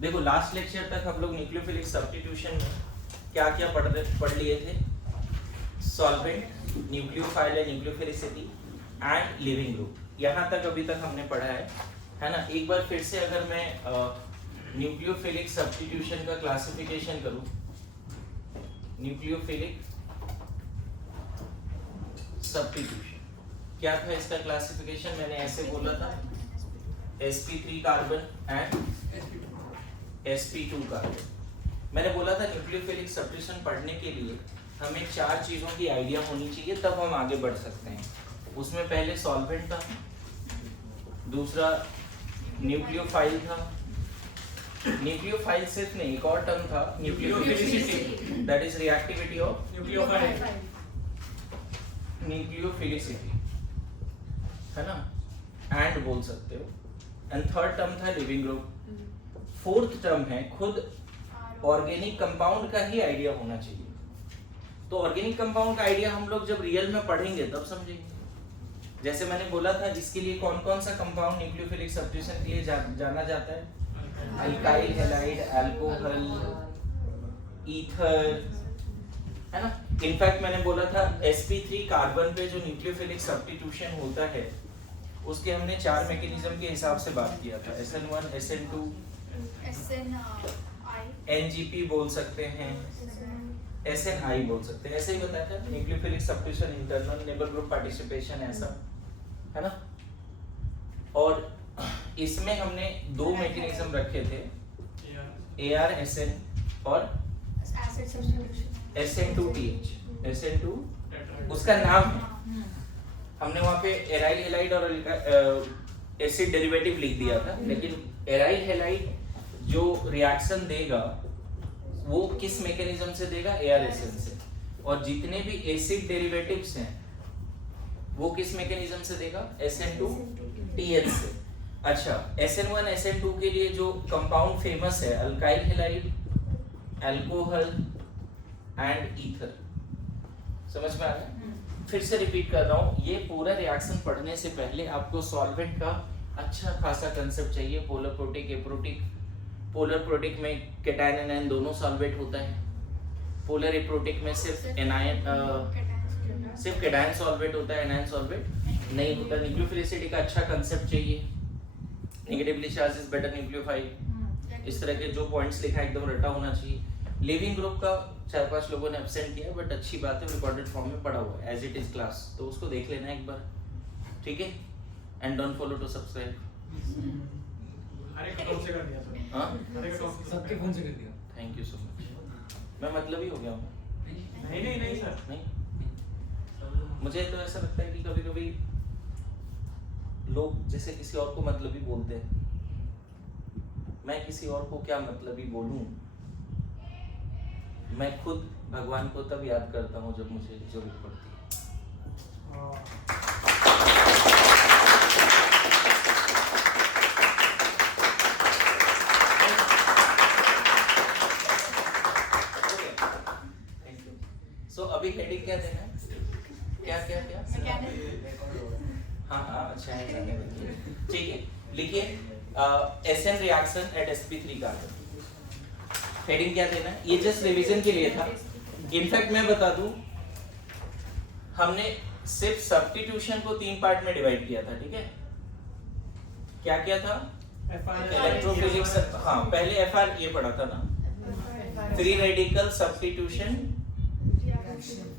देखो last lecture तक हम लोग न्यूक्लियोफिलिक सब्स्टिट्यूशन में क्या क्या पढ़ लिए थे? Solvent, nucleophile and nucleophilicity and leaving group, यहाँ तक अभी तक हमने पढ़ा है ना। एक बार फिर से अगर मैं न्यूक्लियोफिलिक सब्स्टिट्यूशन का क्लासिफिकेशन करूं, न्यूक्लियोफिलिक सब्स्टिट्यूशन क्या था इसका क्लासिफिकेशन? मैंने ऐसे बोला था sp3 carbon and sp2 carbon. मैंने बोला था न्यूक्लियोफिलिक सब्स्टिट्यूशन पढ़ने के लिए हमें 4 चीजों की आइडिया होनी चाहिए, तब हम आगे बढ़ सकते हैं। उसमें पहले सॉल्वेंट था, दूसरा न्यूक्लियोफाइल था, न्यूक्लियोफाइल सिर्फ नहीं, एक और टर्म था nucleophilicity, that is reactivity of nucleophile, nucleophilicity है ना, एंड बोल सकते हो। एंड थर्ड टर्म था लिविंग ग्रुप। फोर्थ टर्म है खुद ऑर्गेनिक कंपाउंड का ही आइडिया होना चाहिए। तो ऑर्गेनिक कंपाउंड का आइडिया हम लोग जब रियल में पढ़ेंगे तब समझेंगे। जैसे मैंने बोला था इसके लिए कौन कौन सा कंपाउंड न्यूक्लियोफिलिक सब्स्टिट्यूशन के लिए जाना जाता है? अल्काइल हैलाइड, अल्कोहल, ईथर, है ना। इनफैक्ट मैंने बोला था sp3 कार्बन पे जो न्यूक्लियोफिलिक सब्स्टिट्यूशन होता है उसके हमने 4 मैकेनिज्म के हिसाब से बात किया था। SN1, SN2, NGP बोल सकते हैं, SNI बोल सकते हैं, ऐसे ही बताया था। Nucleophilic substitution, internal neighbour group participation, ऐसा है ना। और इसमें हमने 2 मैकेनिज्म रखे थे, AR, SN और SN2TH। SN2 उसका नाम है, हमने वहाँ पे एराइल हैलाइड और एसिड डेरिवेटिव लिख दिया था, लेकिन एराइल हैलाइड जो रिएक्शन देगा वो किस मैकेनिज्म से देगा? AR-SN से। और जितने भी एसिड डेरिवेटिव्स हैं वो किस मैकेनिज्म से देगा? SN2TH से। अच्छा, SN1, SN2 के लिए जो कंपाउंड फेमस है alkyl halide, alcohol and ether, समझ में आ गया? फिर से रिपीट कर रहा हूँ, ये पूरा रिएक्शन पढ़ने से पहले आपको सॉल्वेंट का अच्छा खासा कंसेप्ट चाहिए। Polar protic, aprotic. Polar protic में कैटायन एनायन दोनों सॉल्वेंट होता है। पोलर एप्रोटिक में सिर्फ एनायन सिर्फ कैटायन सॉल्वेंट होता है, एनायन सॉल्वेंट नहीं होता। न्यूक्लियोफिलिसिटी का अच्छा कंसेप्ट चाहिए। Negatively charge is better nucleophile, इस तरह के जो पॉइंट्स लिखा है एकदम रटा होना चाहिए। लिविंग ग्रुप का 4-5 लोगों ने एब्सेंट किया, बट अच्छी बात है, रिकॉर्डेड फॉर्म में पढ़ा हुआ है एज इट इज क्लास, तो उसको देख लेना एक बार, ठीक है। And don't follow to subscribe. हर एक टॉप से कर दिया सर। हाँ, हर एक टॉप सबके फोन से कर दिया। Thank you so much. मैं मतलब ही हो गया हूँ। नहीं सर, नहीं, मुझे तो ऐसा लगता है कि कभी कभी लोग जैसे किसी और को मतलबी बोलते हैं, मैं किसी और को क्या मतलबी बोलूं? मैं खुद भगवान को तब याद करता हूँ जब मुझे जरूरत पड़ती है। Thank you. सो अभी हेडिंग क्या देना है? क्या? हाँ, अच्छा है, ठीक है। लिखिए SN reaction at sp3 carbon. Heading क्या देना है? ये जस्ट रिवीजन के लिए था। इनफैक्ट मैं बता दूं, हमने सिर्फ सब्स्टिट्यूशन को 3 पार्ट में डिवाइड किया था, ठीक है। क्या क्या था? इलेक्ट्रोफिजिक्स, हाँ पहले FR ये पढ़ा था ना, free radical substitution,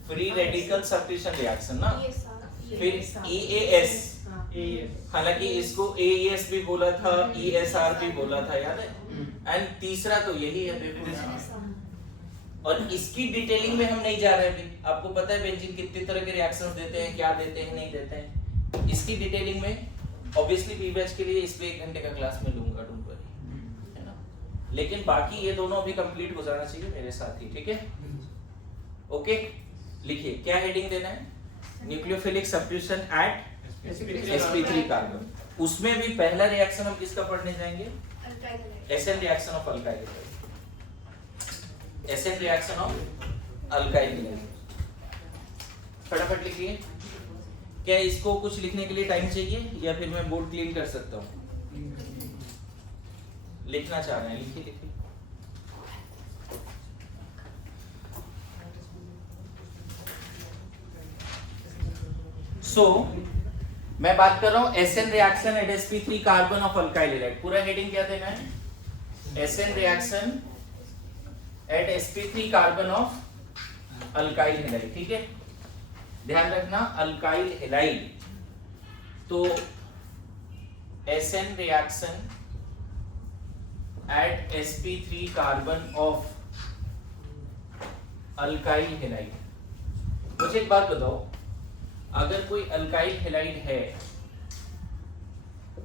free radical substitution reaction ना। फिर EAS, हालांकि इसको AES भी बोला था, ESR भी बोला था, याद है। एंड तीसरा तो यही है, देखो। और इसकी डिटेलिंग में हम नहीं जा रहे अभी। आपको पता है बेंजीन कितनी तरह के रिएक्शंस देते हैं, क्या देते हैं, नहीं देते हैं। इसकी डिटेलिंग में ऑब्वियसली पी बैच के लिए इस पे 1 घंटे का क्लास में लूंगा, डोंट वरी, है ना। लेकिन बाकी ये दोनों अभी कंप्लीट हो जाना चाहिए मेरे साथ ही, ठीक है। ओके, लिखिए क्या हेडिंग देना है? Nucleophilic substitution at sp3 carbon. उसमें भी पहला रिएक्शन हम किसका पढ़ने जाएंगे? SN reaction of alkyl halide. SN reaction of alkyl halide. फटाफट लिखिए। क्या इसको कुछ लिखने के लिए टाइम चाहिए या फिर मैं बोर्ड क्लीन कर सकता हूँ? लिखना चाह रहे हैं, लिखिए लिखिए। मैं बात कर रहा हूं SN reaction at sp3 carbon of alkyl halide. पूरा हेडिंग क्या देना है? SN reaction at sp3 carbon of alkyl halide. ठीक है, ध्यान रखना अल्काइल हैलाइड। तो SN reaction at sp3 carbon of alkyl halide. मुझे एक बात बताओ, अगर कोई अल्काइल हैलाइड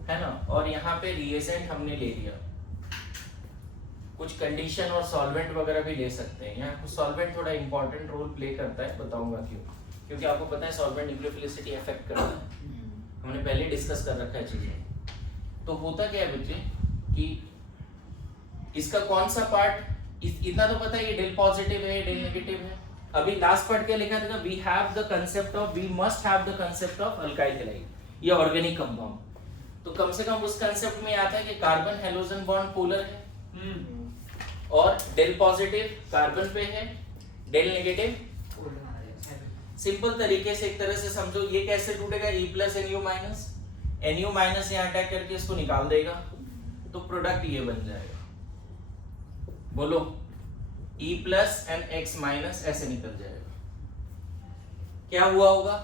है ना, और यहाँ पे रिएजेंट हमने ले लिया, कुछ कंडीशन और सॉल्वेंट वगैरह भी ले सकते हैं। यहाँ कुछ सॉल्वेंट थोड़ा इंपॉर्टेंट रोल प्ले करता है, बताऊंगा क्यों। क्योंकि आपको पता है सॉल्वेंट न्यूक्लियोफिलिसिटी अफेक्ट करता है, हमने पहले डिस्कस कर रखा है चीजें। तो होता क्या है बच्चे कि इसका कौन सा पार्ट, इतना तो पता है ये डेल पॉजिटिव है, डेल नेगेटिव है। अभी लास्ट पार्ट क्या लिखा था? We have the concept of, we must have the concept of alkyl halide, ये ऑर्गेनिक कंपाउंड। तो कम से कम उस कांसेप्ट में आता है कि कार्बन हेलोजन बॉन्ड पोलर है और डेल पॉजिटिव कार्बन पे है, डेल नेगेटिव। सिंपल तरीके से एक तरह से समझो, ये कैसे टूटेगा? E plus NU minus, NU minus यहाँ अटैक करके इसको निकाल देगा, तो प्रोडक्ट ये बन जाएगा। बोलो, E plus and X minus ऐसे निकल जाएगा। क्या हुआ होगा?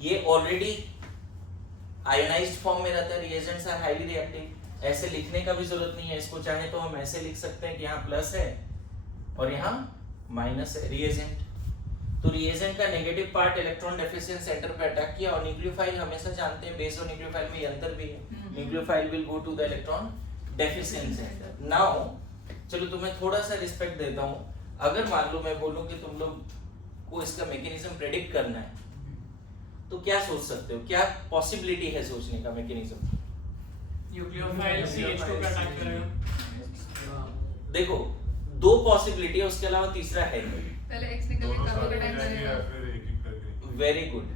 ये ऑलरेडी आयोनाइज्ड फॉर्म में रहता है, रिएजेंट्स आर हाईली रिएक्टिव। ऐसे लिखने का भी जरूरत नहीं है, इसको चाहे तो हम ऐसे लिख सकते हैं कि यहाँ प्लस है और यहाँ माइनस है रिएजेंट। तो रिएजेंट का negative part electron deficient centre पे अटैक किया, और न्यूक्लियोफाइल हमेशा जानते हैं बेस और न्यूक्लियोफाइल में अंतर भी है। Nucleophile will go to the electron deficient centre. Now चलो तुम्हें थोड़ा सा रिस्पेक्ट देता हूँ, अगर मान लो मैं बोलूं कि तुम लोग को इसका मैकेनिज्म प्रेडिक्ट करना है, तो क्या सोच सकते हो? क्या पॉसिबिलिटी है सोचने का मैकेनिज्म? न्यूक्लियोफाइल CH2 पे अटैक करेगा। देखो, दो पॉसिबिलिटी है, उसके अलावा तीसरा है नहीं। पहले X निकल के कार्बोकेटाइन बनेगा। Very good.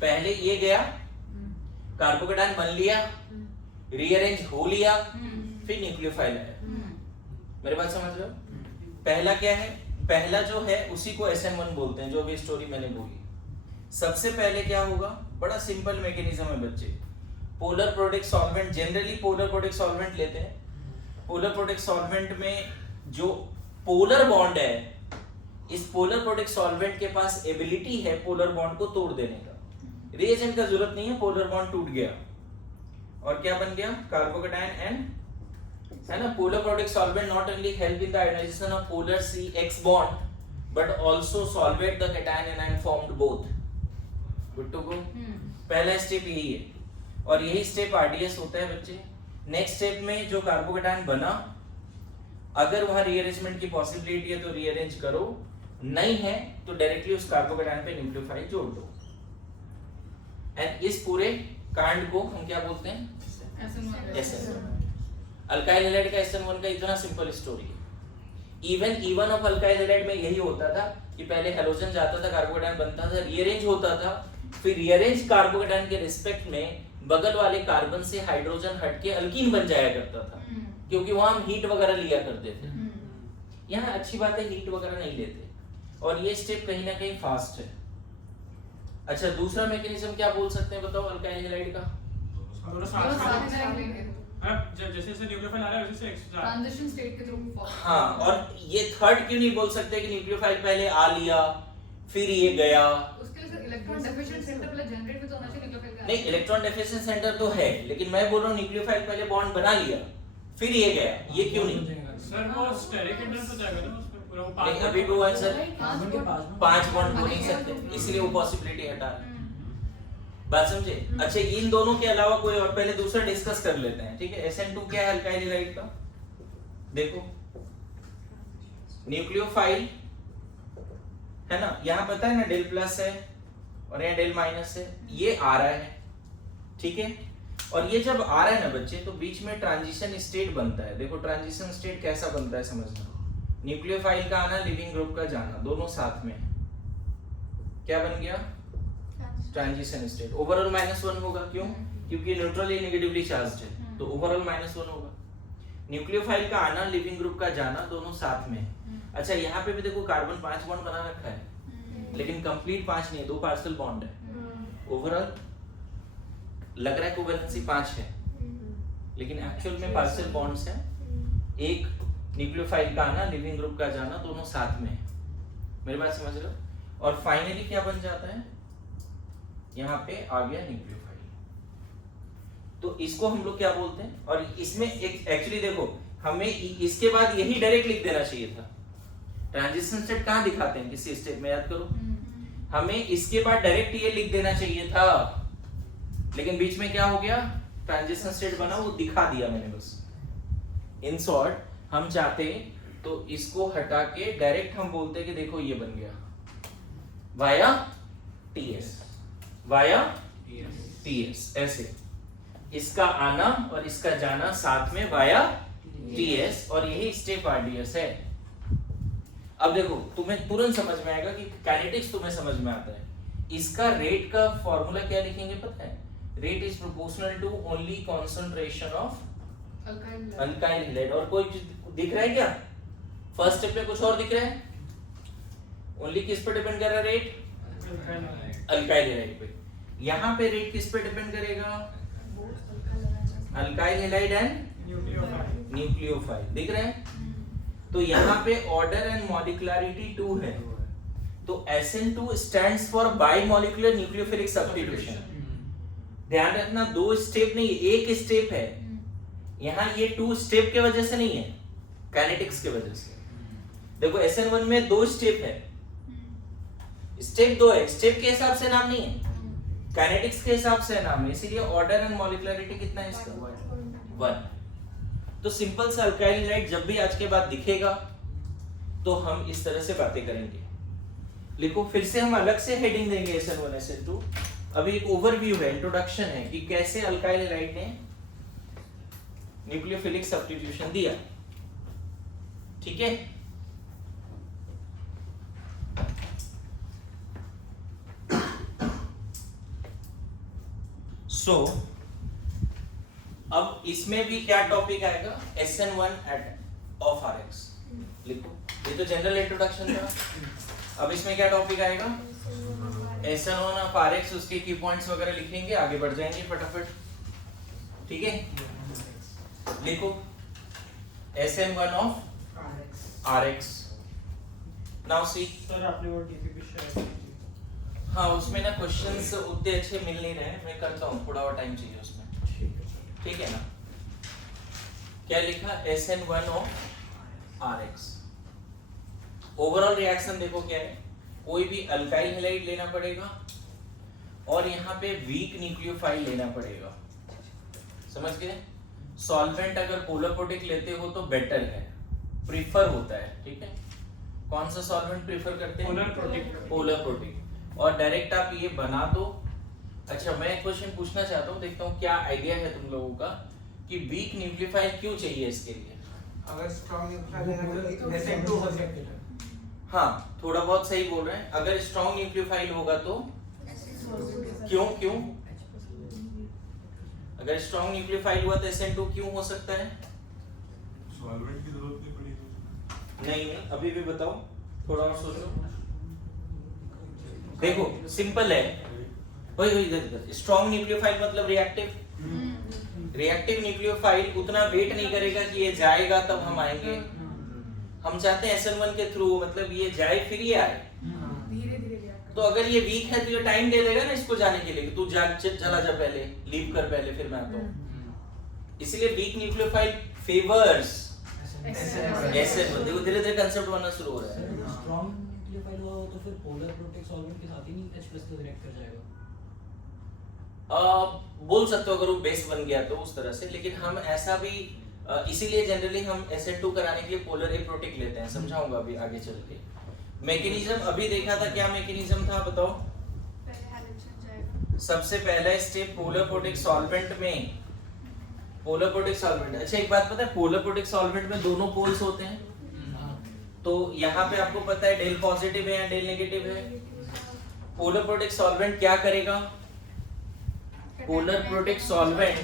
पहले ये गया, कार्बोकेटाइन बन लिया, रीअरेंज हो लिया, फिर न्यूक्लियोफाइल आया। मेरी बात समझ रहे हो? पहला क्या है? पहला जो है उसी को SN1 बोलते हैं, जो भी स्टोरी मैंने बोली। सबसे पहले क्या होगा? बड़ा सिंपल मैकेनिज्म है बच्चे। Polar product solvent, generally polar product solvent लेते हैं। पोलर प्रोडक्ट सॉल्वेंट में जो पोलर बॉन्ड है, इस पोलर प्रोडक्ट सॉल्वेंट के पास एबिलिटी है पोलर बॉन्ड को तोड़ देने का। रिएजेंट का जरूरत नहीं है, पोलर बॉन्ड टूट गया और क्या बन गया? कार्बोकेटाइन एंड, है ना। Polar product solvent not only help in the ionisation of polar CX bond but also solvate the cation anion formed both. Good to go. पहला स्टेप यही है और यही स्टेप RDS होता है बच्चे। नेक्स्ट स्टेप में जो कार्बोकेटाइन बना, अगर वहां रीअरेंजमेंट की पॉसिबिलिटी है तो रीअरेंज करो, नहीं है तो डायरेक्टली उस कार्बोकेटाइन पे न्यूक्लियोफाइल जोड़ दो। एंड इस पूरे कांड को हम क्या बोलते हैं? SN1। अल्काइल हैलाइड का SN1 का इतना सिंपल स्टोरी है। Even E1 of alkyl halide में यही होता था कि पहले हेलोजन जाता था, कार्बोकेटाइन बनता था, रीअरेंज होता था, फिर रीअरेंज कार्बोकेटाइन के रिस्पेक्ट में बगल वाले कार्बन से हाइड्रोजन हटके अल्कीन बन जाया करता था, क्योंकि वहां हम हीट वगैरह लिया करते थे। यहाँ अच्छी बात है, हीट वगैरह नहीं लेते, और ये स्टेप कहीं ना कहीं फास्ट है। अच्छा, दूसरा मैकेनिज्म क्या बोल सकते हैं बताओ अल्काइल हैलाइड का? दोनों साथ में जैसे जैसे न्यूक्लियोफाइल आ रहा है वैसे से ट्रांजिशन स्टेट के थ्रू। हाँ, और ये थर्ड क्यों नहीं बोल सकते कि न्यूक्लियोफाइल पहले आ लिया फिर ये गया? उसके लिए इलेक्ट्रॉन डेफिशिएंट सेंटर पहले जनरेट भी तो होना चाहिए न्यूक्लियोफाइल का। नहीं, इलेक्ट्रॉन डेफिशिएंट सेंटर तो है, लेकिन मैं बोल रहा हूँ न्यूक्लियोफाइल पहले बॉन्ड बना लिया फिर ये गया, ये क्यों नहीं? सर वो स्टेरिक इंटरन हो जाएगा ना उसमें पूरा, वो नहीं, अभी भी वो आंसर 5 बॉन्ड हो नहीं सकते, बनेगा। इसलिए वो पॉसिबिलिटी हटा रहे हैं। बात समझे? अच्छा, इन दोनों के अलावा कोई और, पहले दूसरा डिस्कस कर लेते हैं, ठीक है। SN2 क्या है अल्काइल हैलाइड का? देखो, न्यूक्लियोफाइल है ना, यहाँ पता है ना डेल प्लस है और यहाँ डेल माइनस है, ये आ रहा है, ठीक है। और ये जब आ रहा है ना बच्चे, तो बीच में ट्रांजिशन स्टेट बनता है। देखो ट्रांजिशन स्टेट कैसा बनता है समझना। न्यूक्लियोफाइल का आना, लिविंग ग्रुप का जाना, दोनों साथ में क्या बन गया? Transition state. ओवरऑल -1 होगा, क्यों? क्योंकि न्यूट्रली नेगेटिवली चार्ज्ड है, तो ओवरऑल -1 होगा। न्यूक्लियोफाइल का आना, लिविंग ग्रुप का जाना, दोनों साथ में। अच्छा यहाँ पे भी देखो कार्बन 5 बॉन्ड बना रखा है, लेकिन कंप्लीट 5 नहीं है, 2 पार्शियल बॉन्ड है। ओवरऑल लग रहा है कोवैलेंसी 5 है, लेकिन एक्चुअल में पार्शियल बॉन्ड्स हैं। एक न्यूक्लियोफाइल का आना, लिविंग ग्रुप का जाना, दोनों साथ में है। मेरी बात समझ रहे हो? और फाइनली क्या बन जाता है, यहाँ पे आ गया न्यूक्लियोफाइल। तो इसको हम लोग क्या बोलते हैं, और इसमें एक एक्चुअली देखो हमें इसके बाद यही डायरेक्ट लिख देना चाहिए था। ट्रांजिशन स्टेट कहाँ दिखाते हैं किसी स्टेप में, याद करो। हमें इसके बाद डायरेक्ट ये लिख देना चाहिए था, लेकिन बीच में क्या हो गया, ट्रांजिशन स्टेट बना, वो दिखा दिया मैंने बस। इन शॉर्ट हम चाहते तो इसको हटा के डायरेक्ट हम बोलते कि देखो ये बन गया वाया टीएस, वाया टीएस, ऐसे इसका आना और इसका जाना साथ में वाया टीएस, और यही स्टेप आरडीएस है। अब देखो तुम्हें तुरंत समझ में आएगा कि काइनेटिक्स तुम्हें समझ में आता है। इसका रेट का फॉर्मूला क्या लिखेंगे पता है, rate is proportional to only concentration of alkyl halide. और कोई चीज दिख रहा है क्या, फर्स्ट स्टेप में कुछ और दिख रहा है, ओनली किस पे डिपेंड कर रहा है रेट, अल्काइल हैलाइड पे। यहाँ पे रेट किस पे डिपेंड करेगा, अल्काइल हैलाइड एंड न्यूक्लियोफाइल, दिख रहा है। तो यहाँ पे ऑर्डर एंड मॉलिक्युलरिटी 2 है, तो SN2 stands for bimolecular nucleophilic substitution. ध्यान रखना 2 स्टेप नहीं, एक स्टेप है। यहाँ ये 2 स्टेप के वजह से नहीं है, काइनेटिक्स के वजह से। देखो SN1 में 2 स्टेप है, स्टेप 2 है, स्टेप के हिसाब से नाम नहीं है, काइनेटिक्स के हिसाब से नाम है, इसीलिए ऑर्डर एंड मॉलिक्युलरिटी कितना है इसका, 1। तो सिंपल सा अल्काइल हैलाइड जब भी आज के बाद दिखेगा तो हम इस तरह से बातें करेंगे। लिखो, फिर से हम अलग से हेडिंग देंगे SN1 SN2। अभी एक ओवरव्यू है, इंट्रोडक्शन है कि कैसे अल्काइल हैलाइड ने न्यूक्लियोफिलिक सब्स्टिट्यूशन दिया, ठीक है। सो अब इसमें भी क्या टॉपिक आएगा, SN1 ऑफ RX। लिखो, ये तो जनरल इंट्रोडक्शन था। अब इसमें क्या टॉपिक आएगा, SN1 ऑफ RX, उसके की पॉइंट्स वगैरह लिखेंगे, आगे बढ़ जाएंगे फटाफट, ठीक है। लिखो SN1 of RX। Now see sir आपने वो टीपीपी शेयर, हाँ उसमें ना क्वेश्चंस उतने अच्छे मिल नहीं रहे, मैं करता हूँ, थोड़ा और टाइम चाहिए उसमें, ठीक है ना। क्या लिखा, SN1 of RX। Overall reaction देखो क्या है, कोई भी अल्काइल हैलाइड लेना पड़ेगा और यहाँ पे वीक न्यूक्लियोफाइल लेना पड़ेगा, समझ गए। सॉल्वेंट अगर पोलर प्रोटिक लेते हो तो बेटर है, प्रीफर होता है, ठीक है। कौन सा सॉल्वेंट प्रीफर करते हैं, पोलर प्रोटिक, पोलर प्रोटिक। और डायरेक्ट आप ये बना दो। अच्छा मैं एक क्वेश्चन पूछना चाहता हूँ, देखता हूँ क्या आइडिया है तुम लोगों का कि वीक न्यूक्लियोफाइल क्यों चाहिए इसके लिए। अगर स्ट्रांग न्यूक्लियोफाइल है तो SN2 हो सकते हैं। हाँ थोड़ा बहुत सही बोल रहे हैं, अगर स्ट्रॉन्ग न्यूक्लियोफाइल होगा तो क्यों, क्यों अगर स्ट्रॉन्ग न्यूक्लियोफाइल हुआ तो SN2 क्यों हो सकता है, सॉल्वेंट की जरूरत नहीं पड़ी। नहीं अभी भी बताओ, थोड़ा और सोचो। देखो सिंपल है, वही स्ट्रॉन्ग न्यूक्लियोफाइल मतलब रिएक्टिव, रिएक्टिव न्यूक्लियोफाइल उतना वेट नहीं करेगा कि ये जाएगा तब हम आएंगे। हम चाहते हैं SN1 के थ्रू, मतलब ये जाए फिर ये आए। धीरे धीरे। तो अगर ये वीक है तो ये टाइम दे देगा ना इसको जाने के लिए, तू जा चला जा पहले, लीव कर पहले फिर मैं आता हूँ। इसलिए वीक न्यूक्लियोफाइल फेवर्स SN1। देखो धीरे धीरे कंसेप्ट बनना शुरू हो रहा है। स्ट्रॉन्ग न्यूक्लियोफाइल हुआ तो फिर पोलर प्रोटिक सॉल्वेंट के साथ ही नहीं H+ को रिएक्ट कर जाएगा। बोल सकते हो अगर वो बेस बन गया तो उस तरह से, लेकिन हम ऐसा भी इसीलिए जनरली हम SN2 कराने के लिए पोलर ए प्रोटिक लेते हैं, समझाऊंगा अभी आगे चल के। मैकेनिज्म अभी देखा था, क्या मैकेनिज्म था बताओ। सबसे पहला स्टेप पोलर प्रोटिक सॉल्वेंट में, पोलर प्रोटिक सॉल्वेंट। अच्छा एक बात पता है, पोलर प्रोटिक सॉल्वेंट में दोनों पोल्स होते हैं, तो यहाँ पे आपको पता है डेल पॉजिटिव है या डेल नेगेटिव है। पोलर प्रोटिक सॉल्वेंट क्या करेगा, पोलर प्रोटिक सॉल्वेंट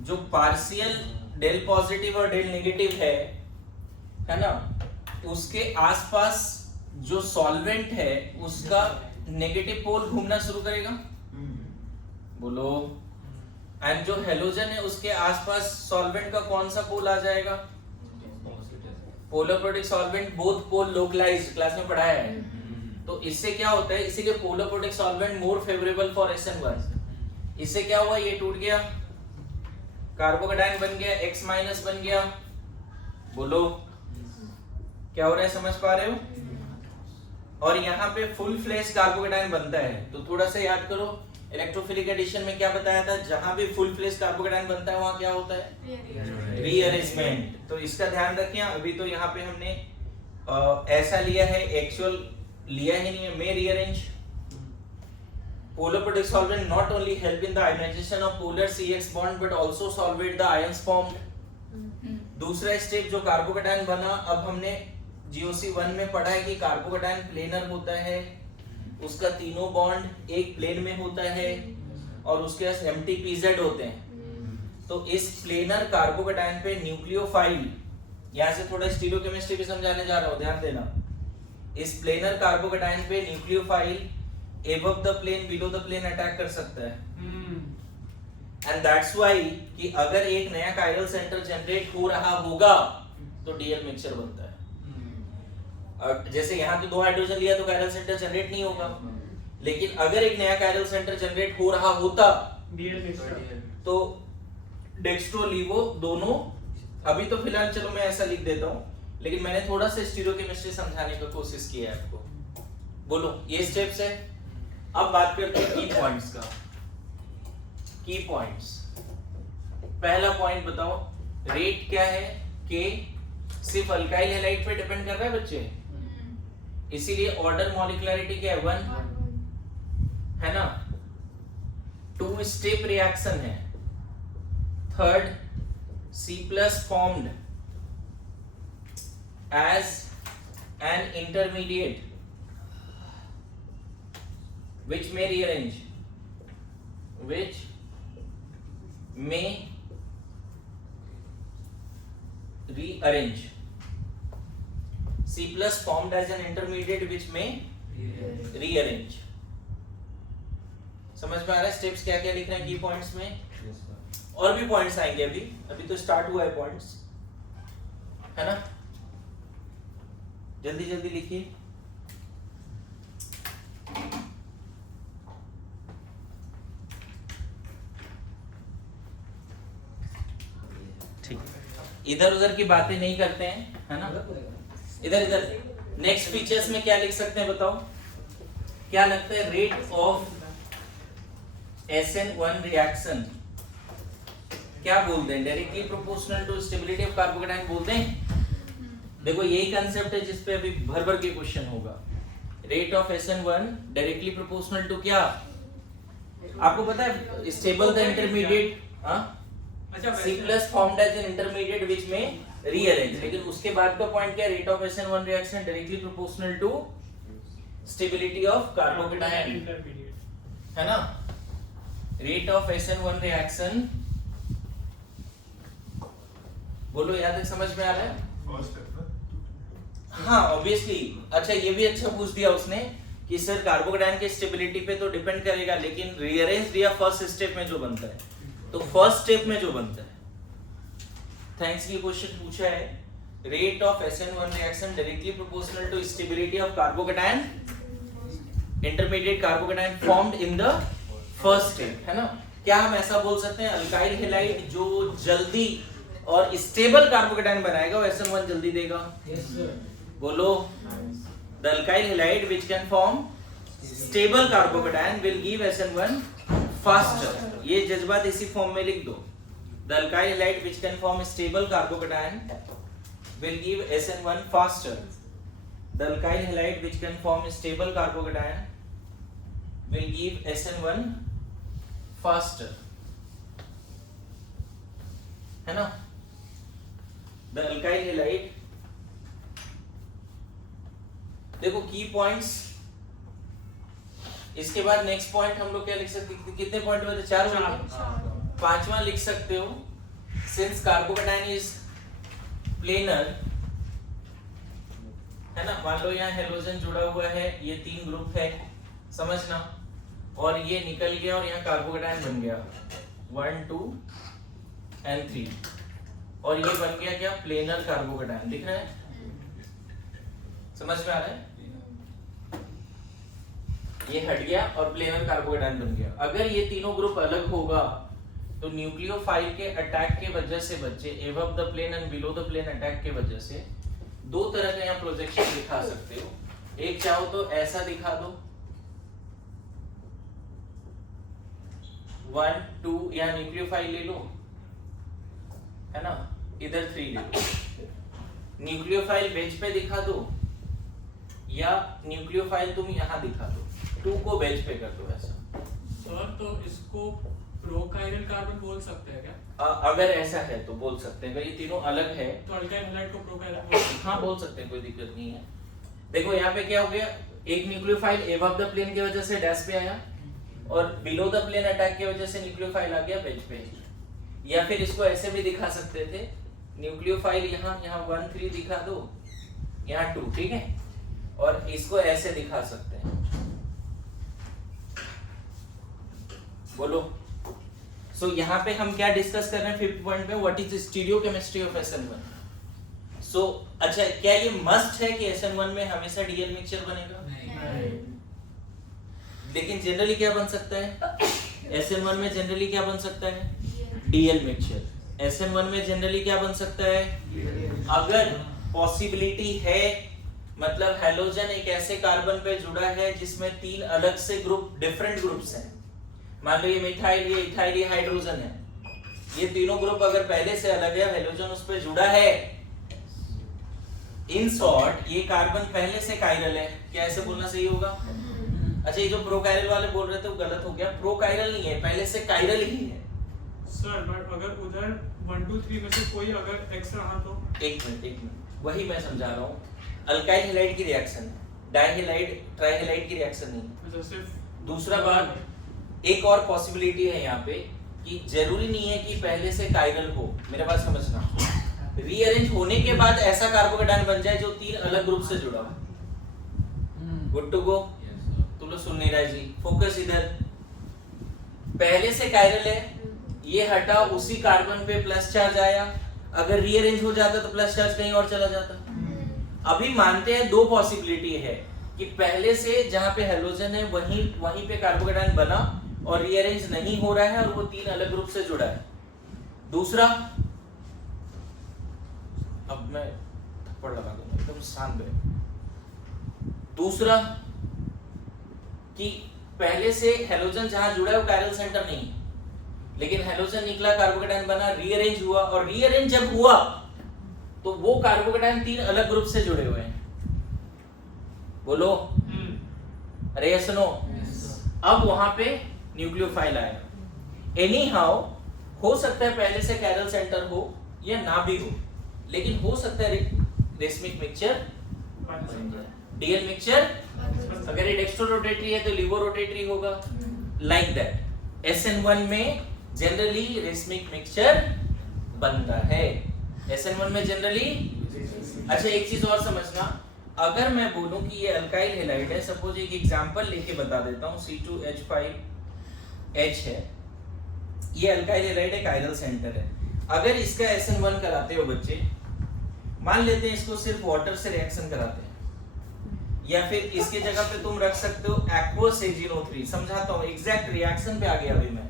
जो पार्शियल डेल पॉजिटिव और डेल नेगेटिव है ना, उसके आसपास जो सॉल्वेंट है उसका नेगेटिव पोल घूमना शुरू करेगा, बोलो। एंड जो हेलोजन है उसके आसपास सॉल्वेंट का कौन सा पोल आ जाएगा? पोलर प्रोटिक सॉल्वेंट बोथ पोल लोकलाइज्ड, क्लास में पढ़ाया है। तो इससे क्या होता है, इसीलिए polar protic solvent more favourable for SN1। इससे क्या हुआ, ये टूट गया, कार्बोकेटायन बन गया, X माइनस बन गया, बोलो क्या हो रहा है, समझ पा रहे हो? और यहाँ पे फुल फ्लेश कार्बोकेटायन बनता है। तो थोड़ा सा याद करो, इलेक्ट्रोफिलिक एडिशन में क्या बताया था, जहां भी फुल फ्लेश कार्बोकेटायन बनता है वहां क्या होता है, रीअरेंजमेंट। तो इसका ध्यान रखिए। अभी तो यहाँ पे हमने ऐसा लिया है, एक्चुअल लिया ही नहीं है, मे rearrange. Polar protic solvent not only help in the ionization of polar CX bond but also solvate the ions formed। दूसरा स्टेप जो कार्बोकेटायन बना, अब हमने GOC1 में पढ़ा है कि कार्बोकेटायन प्लेनर होता है, उसका तीनों बॉन्ड एक प्लेन में होता है और उसके पास MTPZ होते हैं। तो इस प्लेनर कार्बोकेटायन पे न्यूक्लियोफाइल, यहाँ से थोड़ा स्टीरियोकेमिस्ट्री भी समझाने जा रहा हूँ, ध्यान देना। इस प्लेनर कार्बोकेटायन पे nucleophile above the plane below the plane attack कर सकता है। and that's why कि अगर एक नया कायरल सेंटर जनरेट हो रहा होगा तो DL मिक्सचर बनता है। जैसे यहाँ तो 2 हाइड्रोजन लिया तो कायरल सेंटर जनरेट नहीं होगा, लेकिन अगर एक नया कायरल सेंटर जनरेट हो रहा होता तो डेक्स्ट्रो लीवो दोनों, अभी तो फिलहाल चलो मैं ऐसा लिख देता हूँ, लेकिन मैंने थोड़ा सा स्टीरियोकेमिस्ट्री समझाने की कोशिश की है आपको। बोलो ये स्टेप्स है। अब बात करते हैं की पॉइंट्स का। की पॉइंट्स, पहला पॉइंट बताओ, रेट क्या है, के सिर्फ अल्काइल हैलाइड पे डिपेंड कर रहा है बच्चे, इसीलिए ऑर्डर मॉलिक्युलरिटी क्या है, 1 है ना। 2 स्टेप रिएक्शन है। Third, C+ formed as an intermediate which may rearrange, C+ formed as an intermediate which may rearrange। समझ में आ रहा है स्टेप्स क्या क्या लिख रहे हैं की पॉइंट्स में? और भी पॉइंट्स आएंगे, अभी तो स्टार्ट हुआ है पॉइंट्स, है ना। जल्दी जल्दी लिखिए। ठीक, इधर उधर की बातें नहीं करते हैं, है ना। इधर इधर नेक्स्ट फीचर्स में क्या लिख सकते हैं बताओ, क्या लगता है? रेट ऑफ SN1 रिएक्शन क्या बोलते हैं? Directly proportional to stability of carbocation बोलते हैं। देखो यही कंसेप्ट है जिस पे अभी भर भर के क्वेश्चन होगा। Rate of SN1 directly proportional to क्या? आपको पता है stable the intermediate, C+ formed as an intermediate which may rearrange, लेकिन उसके बाद का पॉइंट क्या है? Rate of SN1 reaction directly proportional to stability of carbocation, है ना। रेट ऑफ SN1 रिएक्शन, बोलो यहाँ तक समझ में आ रहा है? हाँ ऑब्वियसली। अच्छा ये भी अच्छा पूछ दिया उसने कि सर कार्बोकेटायन के स्टेबिलिटी पे तो डिपेंड करेगा, लेकिन रीअरेंज दिया फर्स्ट स्टेप में जो बनता है, तो फर्स्ट स्टेप में जो बनता है, थैंक्स की क्वेश्चन पूछा है। Rate of SN1 reaction directly proportional to stability of carbocation, intermediate carbocation formed in the first step, है ना। क्या हम ऐसा बोल सकते हैं अल्काइल हैलाइड जो जल्दी और स्टेबल कार्बोकेटायन बनाएगा वो SN1 जल्दी देगा? Yes sir. बोलो the alkyl halide which can form stable carbocation will give SN1 faster. ये जज्बात इसी फॉर्म में लिख दो। The alkyl halide which can form stable carbocation will give SN1 faster. The alkyl halide which can form stable carbocation will give SN1 faster. है ना? The alkyl halide, देखो की पॉइंट्स इसके बाद नेक्स्ट पॉइंट हम लोग क्या लिख सकते हैं? कितने पॉइंट हुए थे? 4 हुए थे। पांचवा लिख सकते हो, सिंस कार्बोकेटाइन इज प्लेनर, है ना, मान लो यहाँ हेलोजन जुड़ा हुआ है, ये 3 ग्रुप है, समझना, और ये निकल गया और यहाँ कार्बोकेटाइन बन गया 1 2 and 3, और ये बन गया क्या? Planar carbocation. दिख रहा है? समझ में आ रहा है? ये हट गया और प्लेनर कार्बोकेटाइन बन गया। अगर ये तीनों ग्रुप अलग होगा तो न्यूक्लियोफाइल के अटैक के वजह से बच्चे, above the plane and below the plane attack के वजह से 2 तरह का यहाँ प्रोजेक्शन दिखा सकते हो। एक चाहो तो ऐसा दिखा दो 1 2, यहाँ न्यूक्लियोफाइल ले लो, है ना, इधर 3 ले लो। न्यूक्लियोफाइल बेंच पे दिखा दो, या न्यूक्लियोफाइल तुम यहाँ दिखा दो, 2 को बेंच पे कर दो ऐसा। सर तो इसको प्रोकाइरल कार्बन बोल सकते हैं क्या? अगर ऐसा है तो बोल सकते हैं। अगर ये तीनों अलग है तो अल्काइल हैलाइड को प्रोकाइरल हाँ बोल सकते हैं, कोई दिक्कत नहीं है। देखो यहाँ पे क्या हो गया, एक न्यूक्लियोफाइल एबव द प्लेन की वजह से डैश पे आया, और बिलो द प्लेन अटैक की वजह से न्यूक्लियोफाइल आ गया बेंच पे। या फिर इसको ऐसे भी दिखा सकते थे, न्यूक्लियोफाइल यहाँ 1 3 दिखा दो, यहाँ 2, ठीक है, और इसको ऐसे दिखा सकते हैं। बोलो। सो यहाँ पे हम क्या डिस्कस कर रहे हैं 5th पॉइंट पे, what is stereochemistry of SN1। सो अच्छा, क्या ये मस्ट है कि SN1 में हमेशा डीएल मिक्सचर बनेगा? नहीं। लेकिन जनरली क्या बन सकता है? SN1 में जनरली क्या बन सकता है? DL mixture. SN1 में जनरली क्या बन सकता है? अगर पॉसिबिलिटी है, मतलब हैलोजन एक ऐसे कार्बन पे जुड़ा है जिसमें 3 अलग से ग्रुप, डिफरेंट ग्रुप्स हैं, मान लो ये मिथाइल, ये इथाइल, ये हाइड्रोजन है, ये तीनों ग्रुप अगर पहले से अलग है, हैलोजन उस पे जुड़ा है, इन शॉर्ट ये कार्बन पहले से कायरल है, क्या ऐसे बोलना सही होगा? अच्छा, ये जो प्रोकायरल वाले बोल रहे थे वो गलत हो गया, प्रोकायरल नहीं है, पहले से कायरल ही है। सर बट अगर उधर 1 2 3 में से कोई अगर एक्स रहा तो? एक मिनट, वही मैं समझा रहा हूँ। अल्काइल हैलाइड की रिएक्शन है, डाइहैलाइड ट्राइहैलाइड की रिएक्शन नहीं। अच्छा, सिर्फ दूसरा बात, एक और पॉसिबिलिटी है यहाँ पे कि जरूरी नहीं है कि पहले से कायरल हो, मेरे बात समझना, रीअरेंज होने के बाद ऐसा कार्बोकेटाइन बन जाए जो 3 अलग ग्रुप से जुड़ा हो। Good to go? तुम लोग सुन नहीं रहे जी, फोकस इधर। पहले से कायरल है, ये हटा, उसी कार्बन पे प्लस चार्ज आया, अगर रीअरेंज हो जाता तो प्लस चार्ज कहीं और चला जाता। अभी मानते हैं 2 पॉसिबिलिटी है कि पहले से जहां पे हेलोजन है वहीं पे कार्बोकेटाइन बना और रीअरेंज नहीं हो रहा है और वो 3 अलग ग्रुप से जुड़ा है। दूसरा, अब मैं थप्पड़ लगा दूंगा, एकदम शांत बैठ। दूसरा कि पहले से हेलोजन जहां जुड़ा है वो कायरल सेंटर नहीं, लेकिन हेलोजन निकला, कार्बोकेटाइन बना, रीअरेंज हुआ, और रीअरेंज जब हुआ तो वो कार्बोकेटाइन 3 अलग ग्रुप से जुड़े हुए हैं। बोलो। अरे सुनो, अब वहां पे न्यूक्लियोफाइल आया। एनी हाउ हो सकता है पहले से कायरल सेंटर हो या ना भी हो, लेकिन हो सकता है रेसमिक मिक्सचर, डीएल मिक्सचर। अगर ये डेक्स्ट्रो रोटेटरी है तो लिवो रोटेटरी होगा, लाइक दैट। SN1 में जनरली रेसमिक मिक्सचर बनता है, SN1 में जनरली। अच्छा, एक चीज और समझना, अगर मैं बोलूं कि ये अल्काइल हैलाइड है, सपोज एक एग्जांपल लेके बता देता हूं, C2H5H है, ये अल्काइल हैलाइड है, कायरल सेंटर है। अगर इसका SN1 कराते हो बच्चे, मान लेते हैं इसको सिर्फ वाटर से रिएक्शन कराते हैं, या फिर इसके जगह पे तुम रख सकते हो एक्वस AgNO3। समझाता हूं, एग्जैक्ट रिएक्शन पे आ गया अभी मैं।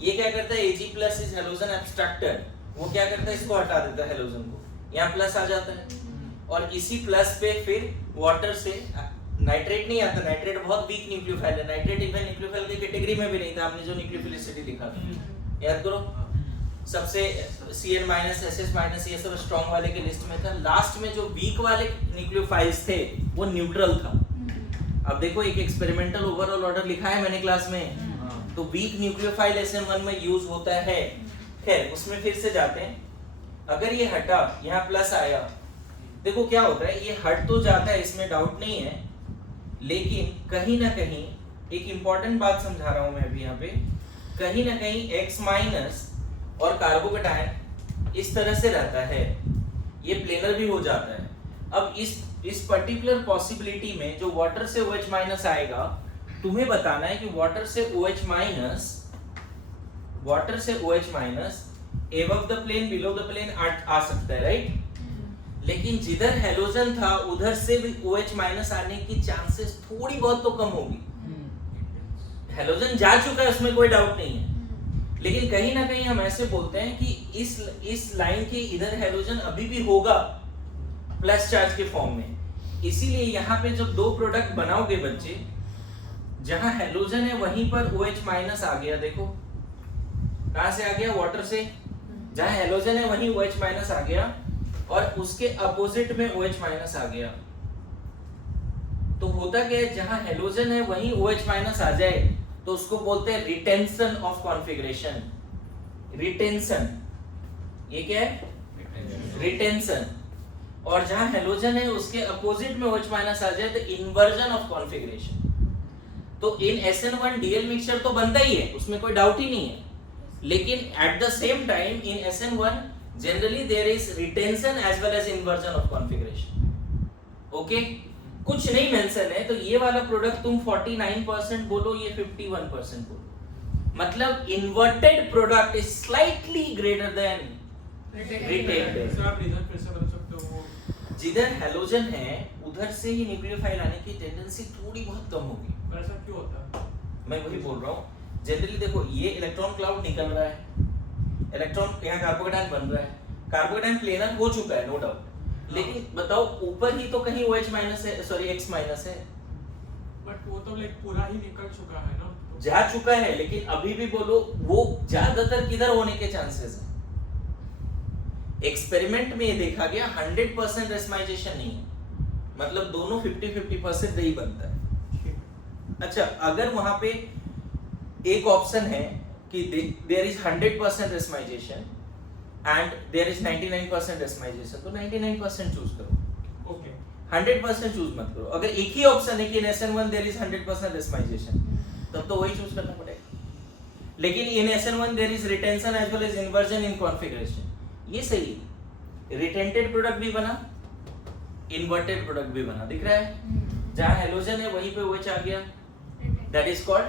ये क्या करता है, Ag+ इज हेलोजन एब्स्ट्रैक्टर, वो क्या करता है, इसको हटा देता है हेलोजन को, यहाँ प्लस आ जाता है, और इसी प्लस पे फिर वाटर से नाइट्रेट नहीं आता, नाइट्रेट बहुत वीक न्यूक्लियोफाइल है, नाइट्रेट इवन न्यूक्लियोफाइल की कैटेगरी में भी नहीं था, आपने जो न्यूक्लियोफिलिसिटी लिखा था याद करो, सबसे Cn- SS- ये सब स्ट्रॉन्ग वाले के लिस्ट में था। लास्ट में जो वीक वाले न्यूक्लियोफाइल्स थे वो न्यूट्रल था। अब देखो, एक एक्सपेरिमेंटल ओवरऑल ऑर्डर लिखा है मैंने क्लास में, तो वीक न्यूक्लियोफाइल SN1 में यूज होता है। खैर, उसमें फिर से जाते हैं। अगर ये हटा, यहाँ प्लस आया, देखो क्या होता है, ये हट तो जाता है, इसमें डाउट नहीं है, लेकिन कहीं ना कहीं एक इंपॉर्टेंट बात समझा रहा हूं मैं अभी यहाँ पे, कहीं ना कहीं X माइनस और कार्बोकेटायन इस तरह से रहता है, ये प्लेनर भी हो जाता है। अब इस पर्टिकुलर पॉसिबिलिटी में जो वाटर से OH माइनस आएगा, तुम्हें बताना है कि वाटर से OH minus above the plane below the plane आ सकता है, राइट? लेकिन जिधर हेलोजन था उधर से भी OH माइनस आने की चांसेस थोड़ी बहुत तो कम होगी। हेलोजन जा चुका है, उसमें कोई डाउट नहीं है, लेकिन कहीं ना कहीं हम ऐसे बोलते हैं कि इस लाइन के इधर हेलोजन अभी भी होगा प्लस चार्ज के फॉर्म में। इसीलिए यहाँ पे जब दो प्रोडक्ट बनाओगे बच्चे, जहां हेलोजन है वहीं पर OH माइनस आ गया, देखो कहां से आ गया, वाटर से। जहां हेलोजन है वहीं OH माइनस आ गया और उसके अपोजिट में OH माइनस आ गया। तो होता क्या है, जहां हेलोजन है वहीं OH माइनस आ जाए तो उसको बोलते हैं रिटेंशन ऑफ कॉन्फ़िगरेशन। रिटेंशन, ये क्या है, रिटेंशन। और जहां हेलोजन है उसके अपोजिट में OH माइनस आ जाए तो इन्वर्जन ऑफ कॉन्फ़िगरेशन। तो इन SN1 मिक्सचर तो बनता ही है, उसमें कोई डाउट ही नहीं है, लेकिन at the same time in SN1 generally there is retention as well as inversion of configuration. Okay, कुछ नहीं मेंशन है तो ये वाला प्रोडक्ट तुम 49% बोलो, ये 51% बोलो, मतलब inverted product is slightly greater than retained. Sir आप रीजन फिर से बता सकते हो? जिधर हेलोजन है उधर से ही न्यूक्लियोफाइल आने की टेंडेंसी थोड़ी बहुत कम होगी। ऐसा क्यों होता है? मैं वही बोल रहा हूँ, जनरली देखो ये इलेक्ट्रॉन क्लाउड निकल रहा है, इलेक्ट्रॉन यहाँ कार्बोकेटायन बन रहा है, कार्बोकेटायन प्लेनर हो चुका है नो डाउट, लेकिन बताओ ऊपर ही तो कहीं OH माइनस है, सॉरी X माइनस है, बट वो तो लाइक पूरा ही निकल चुका है ना, तो जा चुका है, लेकिन अभी भी बोलो वो ज्यादातर किधर होने के चांसेस है। एक्सपेरिमेंट में ये देखा गया 100% रेस्माइजेशन नहीं है, मतलब दोनों 50-50% ही बनता है। अच्छा, अगर वहां पे एक ऑप्शन है कि there is 100% racemisation and there is 99% racemisation, तो 99% चूज करो, ओके 100% चूज मत करो। अगर एक ही ऑप्शन है कि इन SN1 देयर इज 100% रेस्माइजेशन, तब तो वही चूज करना पड़ेगा, लेकिन in SN1 there is retention as well as inversion in configuration, ये सही है। रिटेंटेड प्रोडक्ट भी बना, इन्वर्टेड प्रोडक्ट भी बना, दिख रहा है? जहां हेलोजन है वहीं पे OH आ गया, दैट इज कॉल्ड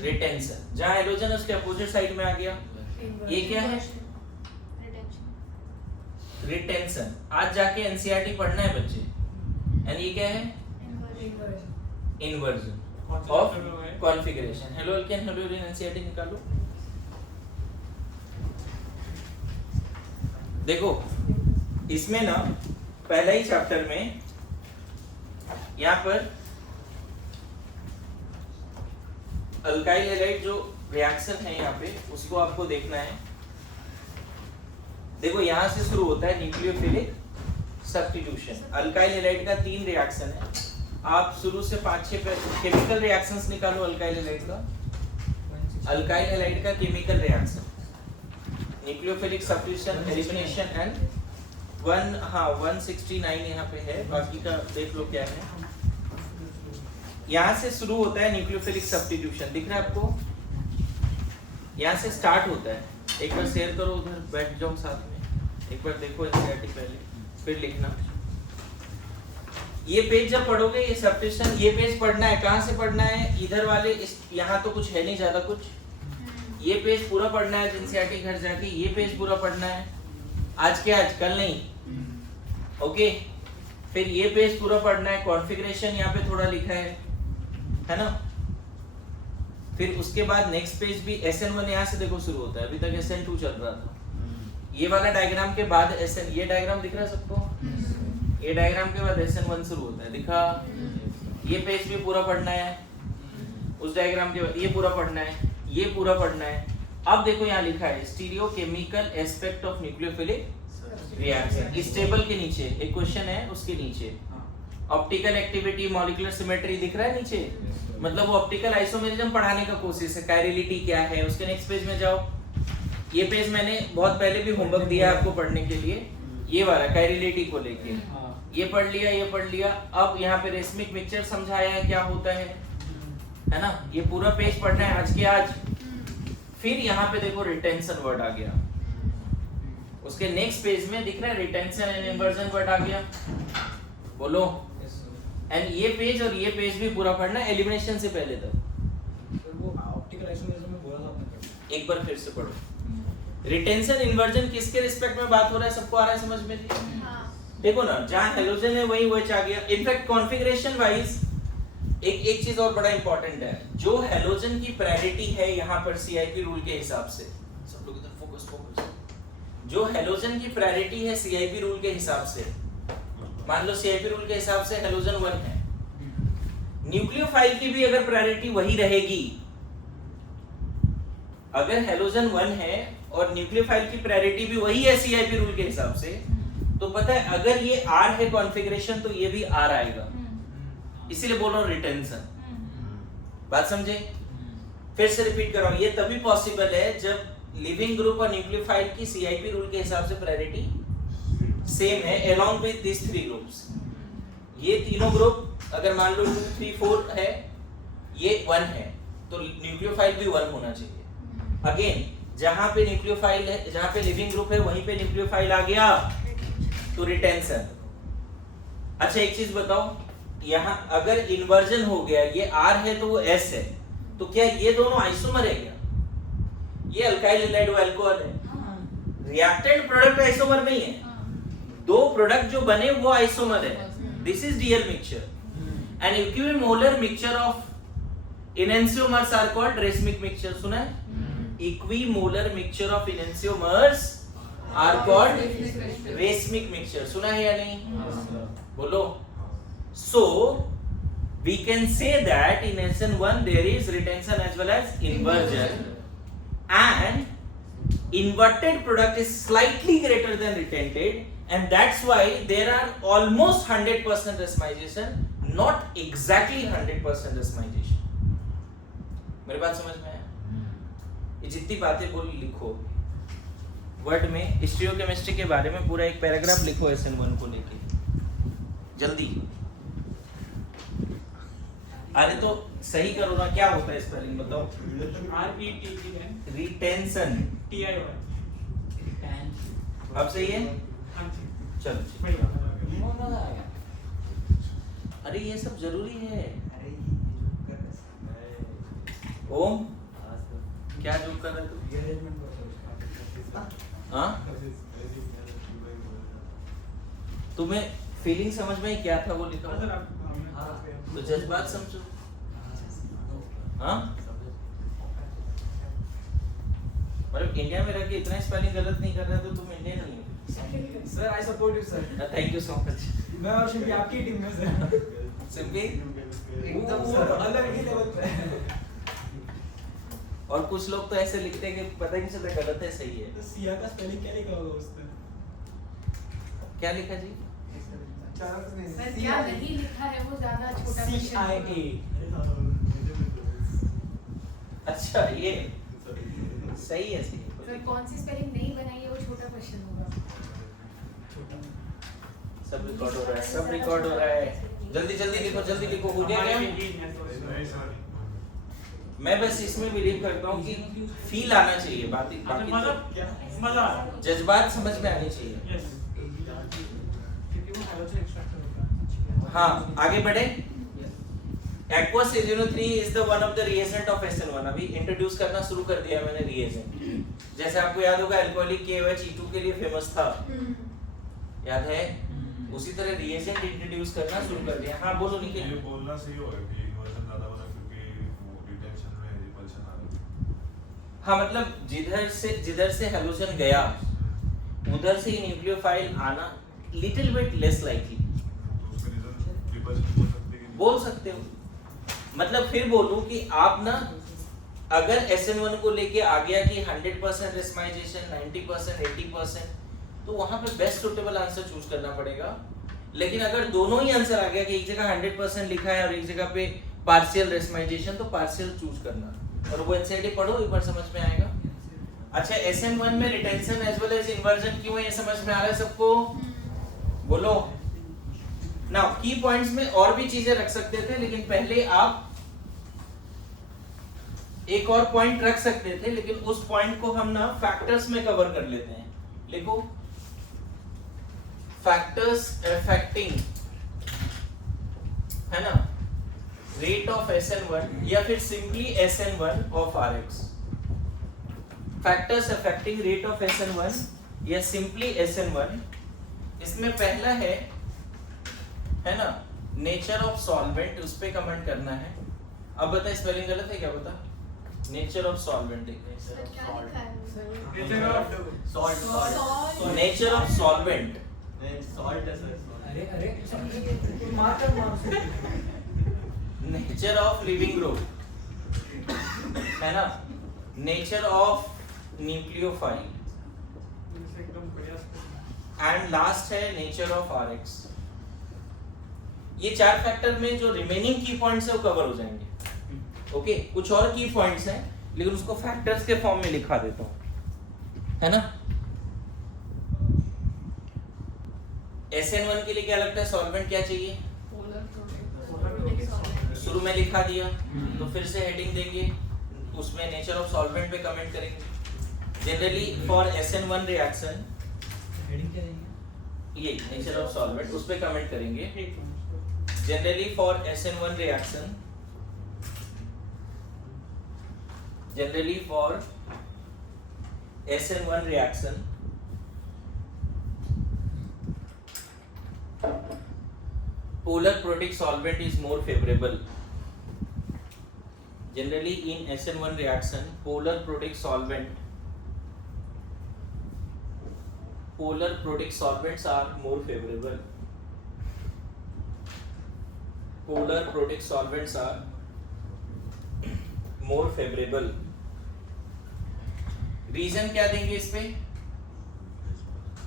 रिटेंशन। जहां हेलोजन है उसके अपोजिट साइड में आ गया, ये क्या है, रिटेंशन। आज जाके NCERT पढ़ना है बच्चे, एंड ये क्या है, inversion of configuration. Hello alkane, halo alkane, NCERT निकालो। देखो इसमें ना पहला ही चैप्टर में यहाँ पर अल्काइल हैलाइड जो रिएक्शन है यहाँ पे उसको आपको देखना है। देखो यहाँ से शुरू होता है न्यूक्लियोफिलिक सब्स्टिट्यूशन। अल्काइल हैलाइड का 3 रिएक्शन है, आप शुरू से 5-6 केमिकल रिएक्शंस निकालो अल्काइल हैलाइड का। अल्काइल हैलाइड का chemical reaction nucleophilic substitution, elimination and 169 यहाँ पे है, बाकी का देख लो क्या है। यहाँ से शुरू होता है न्यूक्लियोफिलिक सब्स्टिट्यूशन, दिख रहा है आपको? यहाँ से स्टार्ट होता है। एक बार शेयर करो, उधर बैठ जाओ साथ में, एक बार देखो NCERT पहले, फिर लिखना। ये पेज जब पढ़ोगे, ये सब्स्टिट्यूशन, ये पेज पढ़ना है। कहाँ से पढ़ना है? इधर वाले, यहाँ तो कुछ है नहीं ज्यादा कुछ, ये पेज पूरा पढ़ना है NCERT घर जाके, ये पेज पूरा पढ़ना है आज के आज, कल नहीं, ओके। फिर ये पेज पूरा पढ़ना है, कॉन्फ़िगरेशन यहाँ पे थोड़ा लिखा है ना। फिर उसके बाद नेक्स्ट पेज भी SN1 यहाँ से देखो शुरू होता है, अभी तक SN2 चल रहा था। ये वाला डायग्राम के बाद SN, ये डायग्राम दिख रहा है सबको? ये डायग्राम के बाद SN1 शुरू होता है, दिखा? ये पेज भी पूरा पढ़ना है, उस डायग्राम के बाद ये पूरा पढ़ना है, ये पूरा पढ़ना है। अब देखो यहाँ लिखा है stereochemical aspect of nucleophilic reaction. इस टेबल के नीचे एक क्वेश्चन है, उसके नीचे ऑप्टिकल एक्टिविटी, मॉलिक्यूलर सिमेट्री दिख रहा है नीचे, मतलब वो ऑप्टिकल आइसोमेरिज्म पढ़ाने का कोशिश है। कायरलिटी क्या है, उसके नेक्स्ट पेज में जाओ। ये पेज मैंने बहुत पहले भी होमवर्क दिया है आपको पढ़ने के लिए, ये वाला कायरलिटी को लेके, ये पढ़ लिया, ये पढ़ लिया। अब यहाँ पे रेसमिक मिक्सचर समझाया है क्या होता है, है ना, ये पूरा पेज पढ़ रहे हैं आज के आज। फिर यहाँ पे देखो रिटेंशन वर्ड आ गया, उसके नेक्स्ट पेज में दिख रहा है रिटेंशन एंड इन्वर्जन वर्ड आ गया, बोलो। एंड ये पेज और ये पेज भी पूरा पढ़ना है एलिमिनेशन से पहले तक। सर वो ऑप्टिकल आइसोमेरिज्म में बोला था आपने, एक बार फिर से पढ़ो। रिटेंशन इन्वर्जन किसके रिस्पेक्ट में बात हो रहा है, सबको आ रहा है समझ में? देखो ना, जहां हेलोजन है वही OH आ गया। इनफैक्ट कॉन्फ़िगरेशन वाइज एक चीज और बड़ा इंपॉर्टेंट है, जो हेलोजन की प्रायोरिटी है यहाँ पर CIP रूल के हिसाब से, सब लोग इधर फोकस, जो हेलोजन की प्रायोरिटी है CIP रूल के हिसाब से, मान लो CIP रूल के हिसाब से हेलोजन 1 है, न्यूक्लियोफाइल की भी अगर प्रायोरिटी वही रहेगी, अगर हेलोजन 1 है और न्यूक्लियोफाइल की प्रायोरिटी भी वही है CIP रूल के हिसाब से, तो पता है अगर ये R है कॉन्फ़िगरेशन तो ये भी R आएगा, इसीलिए बोल रहा हूं रिटेंशन। बात समझे? फिर से रिपीट कर रहा हूं, ये तभी पॉसिबल है जब लिविंग ग्रुप और न्यूक्लियोफाइल की CIP रूल के हिसाब से प्रायोरिटी सेम है अलोंग विद दिस 3 ग्रुप्स। ये तीनों ग्रुप अगर मान लो 2, 3, 4 है, ये 1 है, तो न्यूक्लियोफाइल भी 1 होना चाहिए। अगेन जहां पे न्यूक्लियोफाइल है, जहां पे लिविंग ग्रुप है वहीं पे न्यूक्लियोफाइल आ गया तो रिटेंशन। अच्छा एक चीज बताओ, यहाँ अगर इन्वर्जन हो गया, ये R है तो वो S है, तो क्या ये दोनों आइसोमर है क्या? ये अल्काइल हैलाइड वो अल्कोहल है, रिएक्टेंट प्रोडक्ट आइसोमर नहीं है, दो प्रोडक्ट जो बने वो आइसोमर है। This is real mixture. An equimolar mixture of enantiomers are called racemic mixture. सुना है? Equimolar mixture of enantiomers are called racemic mixture. सुना है या नहीं? बोलो। So we can say that in SN1 there is retention as well as inversion, and inverted product is slightly greater than retented, and that's why there are almost 100% racemization, not exactly 100% racemization. मेरी बात समझ में आया? ये जितनी बातें बोली लिखो वर्ड में। स्टीरियोकेमिस्ट्री के बारे में पूरा एक पैराग्राफ लिखो SN1 को लेके, जल्दी। अरे तो सही करो ना, क्या होता है स्पेलिंग बताओ? रिटेंशन। अब सही है? चलो अरे ये सब जरूरी है। ओम क्या जो कर रहे तू? हाँ तुम्हें फीलिंग समझ में क्या था वो लिखा? तो जज्बात समझो। हाँ मतलब इंडिया में रह के इतना स्पेलिंग गलत नहीं कर रहे तो तुम इंडियन नहीं हो। Sir I support you sir. Thank you so much. मैं और शिल्पी आपकी टीम में सर। सिंपली एकदम सर अलग ही लेवल पे। और कुछ लोग तो ऐसे लिखते हैं कि पता ही नहीं चलता गलत है सही है। तो सिया का स्पेलिंग क्या लिखा होगा उस पे? क्या लिखा जी? सर क्या नहीं लिखा है वो ज्यादा छोटा क्वेश्चन है। अच्छा ये सही है, सही है। सर कौन सी स्पेलिंग नहीं बनाई है वो छोटा क्वेश्चन होगा। सब रिकॉर्ड हो रहा है, सब रिकॉर्ड हो रहा है। जल्दी जल्दी लिखो, जल्दी लिखो। हो गया क्या? मैं बस इसमें बिलीव करता हूँ कि फील आना चाहिए, बाकी जज्बात समझ में आनी चाहिए। हाँ आगे बढ़े। Aqueous AgO3 is the one of the reagent of SN1। अभी इंट्रोड्यूस करना शुरू कर दिया मैंने रिएजेंट। जैसे आपको याद होगा अल्कोहलिक KOH E2 के लिए फेमस था, याद है? उसी तरह रिएजेंट इंट्रोड्यूस करना शुरू कर दिया। हाँ बोलो निखिल। ये बोलना सही होगा कि इन्वर्जन ज्यादा बना क्योंकि वो रिटेंशन में रिपल्शन आ रही है। हाँ मतलब जिधर से हेलोजन गया उधर से ही न्यूक्लियोफाइल आना लिटिल बिट लेस लाइकली। तो उसका रीजन रिपल्शन बोल सकते हो। मतलब फिर बोलूं कि आप ना अगर SN1 को लेके आ गया कि 100% रेसमाइजेशन, 90%, 80%, तो वहां पे बेस्ट सुटेबल आंसर चूज करना पड़ेगा। लेकिन अगर दोनों ही आंसर आ गया कि एक जगह 100% लिखा है और एक जगह पे पार्शियल रेसमाइजेशन, तो पार्शियल चूज करना। और वो एनसीईआरटी पढ़ो, एक बार समझ में आएगा। अच्छा SN1 में retention as well as inversion क्यों है, ये समझ में आ रहा है सबको? बोलो। नाउ की पॉइंट्स में और भी चीजें रख सकते थे, लेकिन पहले आप एक और पॉइंट रख सकते थे, लेकिन उस पॉइंट को हम ना फैक्टर्स में कवर कर लेते हैं। लिखो फैक्टर्स अफेक्टिंग, है ना, रेट ऑफ SN1 या फिर simply SN1 of RX। Factors affecting rate of SN1 या सिंपली SN1। इसमें पहला है ना नेचर ऑफ सॉल्वेंट, उस पे कमेंट करना है। अब बता स्पेलिंग गलत है क्या, बता। नेचर ऑफ सॉल्वेंट सर क्या लिखा है? नेचर ऑफ सॉल्वेंट, अरे नेचर ऑफ लिविंग ग्रुप, है ना, नेचर ऑफ न्यूक्लियोफाइल, एकदम बढ़िया। एंड लास्ट है नेचर ऑफ RX। ये 4 फैक्टर में जो रिमेनिंग की पॉइंट्स है वो कवर हो जाएंगे। ओके, कुछ और की पॉइंट्स हैं लेकिन उसको फैक्टर्स के फॉर्म में लिखा देता हूं, है ना। SN1 के लिए क्या लगता है, सॉल्वेंट क्या चाहिए? शुरू में लिखा दिया तो फिर से हेडिंग देंगे, उसमें नेचर ऑफ सॉल्वेंट पे कमेंट करेंगे। Generally for SN1 reaction, heading क्या देंगे? ये नेचर ऑफ सॉल्वेंट, उस पे कमेंट करेंगे। Generally for SN1 reaction, generally for SN1 reaction, polar protic solvent is more favorable. Generally in SN1 reaction, polar protic solvents are more favorable. Polar protic solvents are more favorable. Reason क्या देंगे इस पे?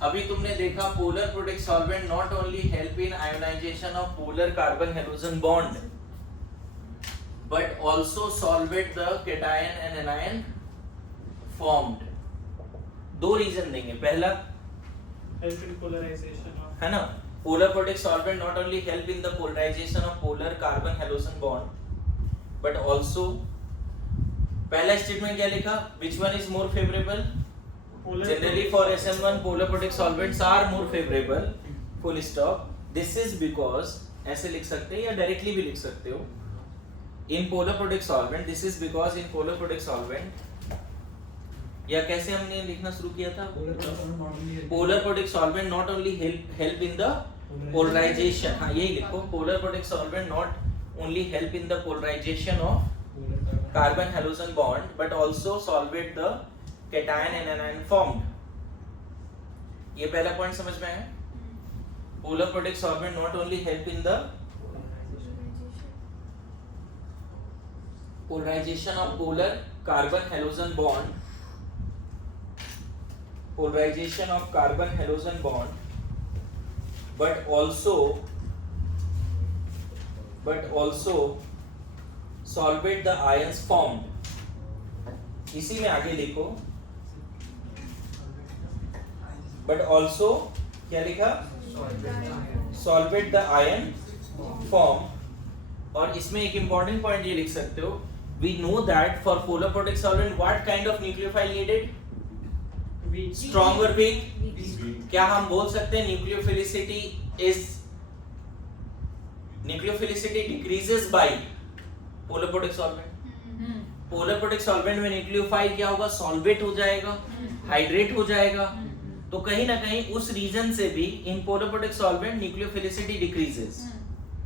अभी तुमने देखा polar protic solvent not only help in ionization of polar carbon halogen bond but also solvate the cation and anion formed. 2 reason देंगे। पहला help in polarization of, है ना, polar protic solvent not only help in the polarization of polar carbon halogen bond but also, पहला statement क्या लिखा, which one is more favorable? Generally for SN1 polar protic solvents are more favorable, full stop. This is because, ऐसे लिख सकते हैं या directly भी लिख सकते हो, in polar protic solvent, this is because in polar protic solvent, या कैसे हमने लिखना शुरू किया था, polar protic solvent not only help in the polarization, हाँ यही लिखो, polar protic solvent not only help in the polarization of carbon halogen bond but also solvate the cation and anion formed। ये पहला पॉइंट समझ में आया। polar protic solvent not only help in the polarization of polar carbon halogen bond, polarization of carbon halogen bond but also solvate the ions formed। इसी में आगे लिखो but also क्या लिखा, solvate the ion form। और इसमें एक important point ये लिख सकते हो, we know that for polar protic solvent what kind of nucleophile needed? Strong or weak? क्या हम बोल सकते हैं nucleophilicity decreases by polar protic solvent. Polar protic solvent में न्यूक्लियोफाइल क्या होगा, सॉल्वेट हो जाएगा, हाइड्रेट हो जाएगा। तो कहीं ना कहीं उस रीजन से भी in polar protic solvent nucleophilicity decreases.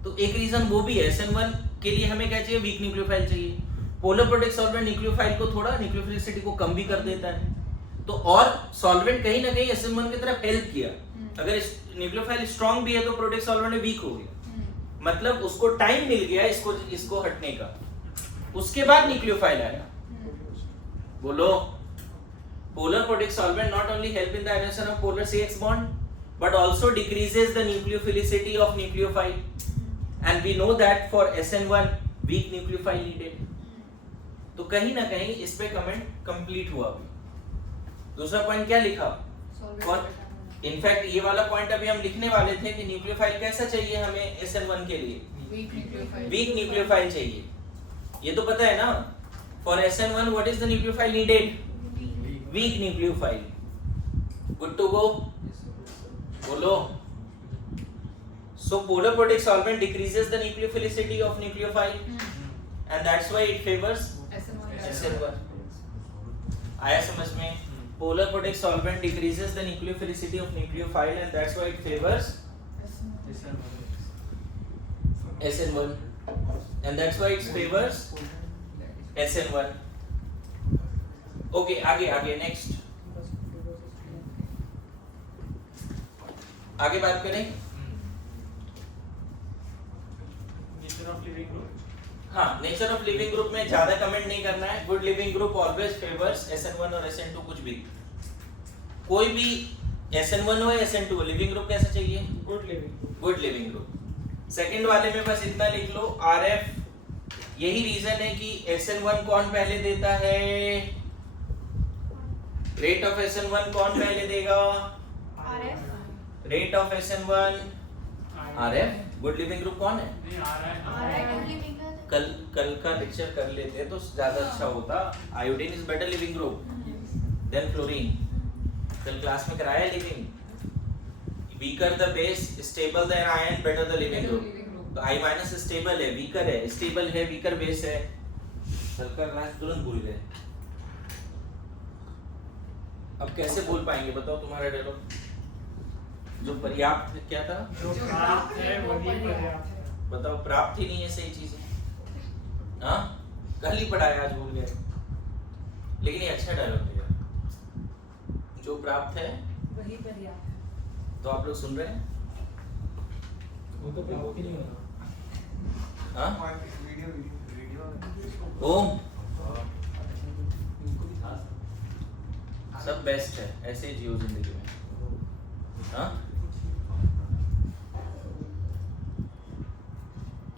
तो एक रीजन वो भी है। SN1 के लिए हमें क्या चाहिए, वीक न्यूक्लियोफाइल चाहिए। पोलर प्रोटिक सॉल्वेंट न्यूक्लियोफाइल को थोड़ा, न्यूक्लियोफिलिसिटी को कम भी कर देता है। तो और सॉल्वेंट कहीं ना कहीं SN1 की तरफ हेल्प किया। अगर न्यूक्लियोफाइल स्ट्रांग भी है तो प्रोटिक सॉल्वेंट वीक हो गया, मतलब उसको टाइम मिल गया इसको हटने का, उसके बाद न्यूक्लियोफाइल आया। बोलो, polar protic solvent not only help in the ionization of polar CX bond but also decreases the nucleophilicity of nucleophile, and we know that for SN1 weak nucleophile needed। तो कहीं ना कहीं इस पे कमेंट कंप्लीट हुआ। अभी दूसरा point क्या लिखा, और इनफैक्ट ये वाला पॉइंट अभी हम लिखने वाले थे कि न्यूक्लियोफाइल कैसा चाहिए हमें SN1 के लिए, वीक न्यूक्लियोफाइल चाहिए। ये तो पता है ना, For SN1, what is the nucleophile needed? Weak nucleophile. Good to go? Bolo. So polar protic solvent decreases the nucleophilicity of nucleophile, and that's why it favors SN1. आया समझ में? Polar protic solvent decreases the nucleophilicity of nucleophile, and that's why it favors SN1, and that's why it favors SN1. Okay, आगे next. आगे बात करें. Nature of leaving group. हाँ, nature of leaving group में ज्यादा कमेंट नहीं करना है. Good leaving group always favours SN1 और SN2. कुछ भी, कोई भी SN1 हो या SN2 हो, लिविंग ग्रुप कैसा चाहिए? Good leaving group. सेकंड वाले में बस इतना लिख लो, RF. यही रीजन है कि SN1 कौन पहले देता है? रेट ऑफ SN1 कौन पहले देगा? Rate of SN1 RF. Good leaving group कौन है? नहीं आ रहा है. कल का लेक्चर कर लेते तो ज्यादा अच्छा होता. Iodine is better leaving group than fluorine. कल क्लास में कराया leaving. Weaker the base, stable the ion, better the leaving group. तो I माइनस स्टेबल है, वीकर है, स्टेबल है, वीकर बेस है. कल का क्लास तुरंत भूल गए. अब कैसे बोल पाएंगे बताओ तुम्हारा डायलॉग. जो पर्याप्त है, क्या था? जो प्राप्त है वही पर्याप्त है. बताओ, प्राप्त ही नहीं है सही चीज. हाँ, कल ही पढ़ाया, आज भूल गए. लेकिन ये अच्छा डायलॉग है. जो प्राप्त है वही पर्याप्त है. तो आप लोग सुन रहे हैं? वो तो प्राप्त ही नहीं होना. हाँ, वीडियो ओम सब बेस्ट है, ऐसे ही जियो जिंदगी में. हाँ,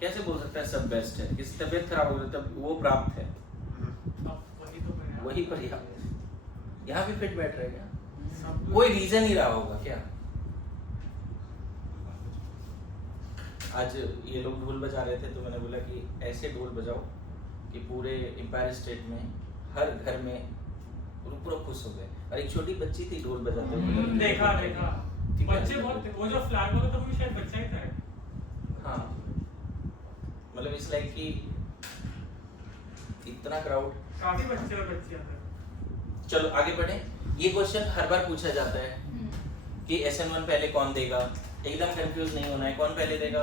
कैसे बोल सकता है सब बेस्ट है? किसी तबीयत खराब हो गई तब वो प्राप्त है, अब वही तो पर्याप्त. वही पर्याप्त. यहाँ भी फिट बैठ रहेगा. सब कोई रीजन ही रहा होगा क्या? आज ये लोग ढोल बजा रहे थे तो मैंने बोला कि ऐसे ढोल बजाओ कि पूरे एम्पायर स्टेट में हर घर में पूरा खुश हो गए. और एक छोटी बच्ची थी ढोल बजाते हुए. देखा देखा. ठीक है? बच्चे बहुत थे. वो जो फ्लैग वाला था वो भी शायद बच्चा ही था. हाँ, मतलब इस लाइक कि इतना क्राउड. काफी बच्चे और बच्चियां थे. चलो आगे बढ़े. ये क्वेश्चन हर बार पूछा जाता है कि SN1 पहले कौन देगा. एकदम कंफ्यूज नहीं होना है. कौन पहले देगा?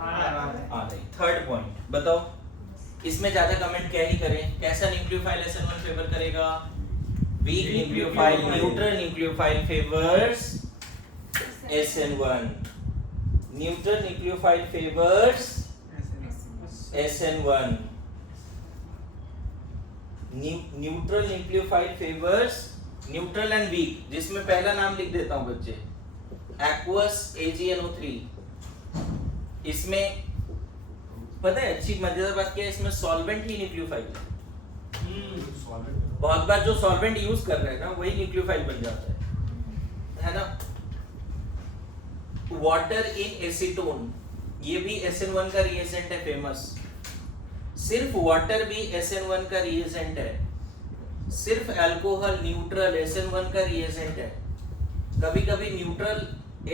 नहीं. थर्ड पॉइंट बताओ, इसमें ज्यादा कमेंट क्या ही करें. कैसा न्यूक्लियोफाइल SN1 फेवर करेगा? Weak nucleophile. Neutral nucleophile favours SN1. Neutral nucleophile favours SN1. Neutral nucleophile favours neutral and weak. जिसमें पहला नाम लिख देता हूं बच्चे, एक्वस AgNO3. इसमें पता है अच्छी मजेदार बात क्या है, इसमें सॉल्वेंट ही न्यूक्लियोफाइल है. बहुत बार जो सॉल्वेंट यूज कर रहे हैं ना वही न्यूक्लियोफाइल बन जाता है ना. वाटर इन एसीटोन, ये भी SN1 का रिएजेंट है फेमस. सिर्फ वाटर भी SN1 का रिएजेंट है. सिर्फ अल्कोहल न्यूट्रल SN1 का रिएजेंट है. कभी कभी न्यूट्रल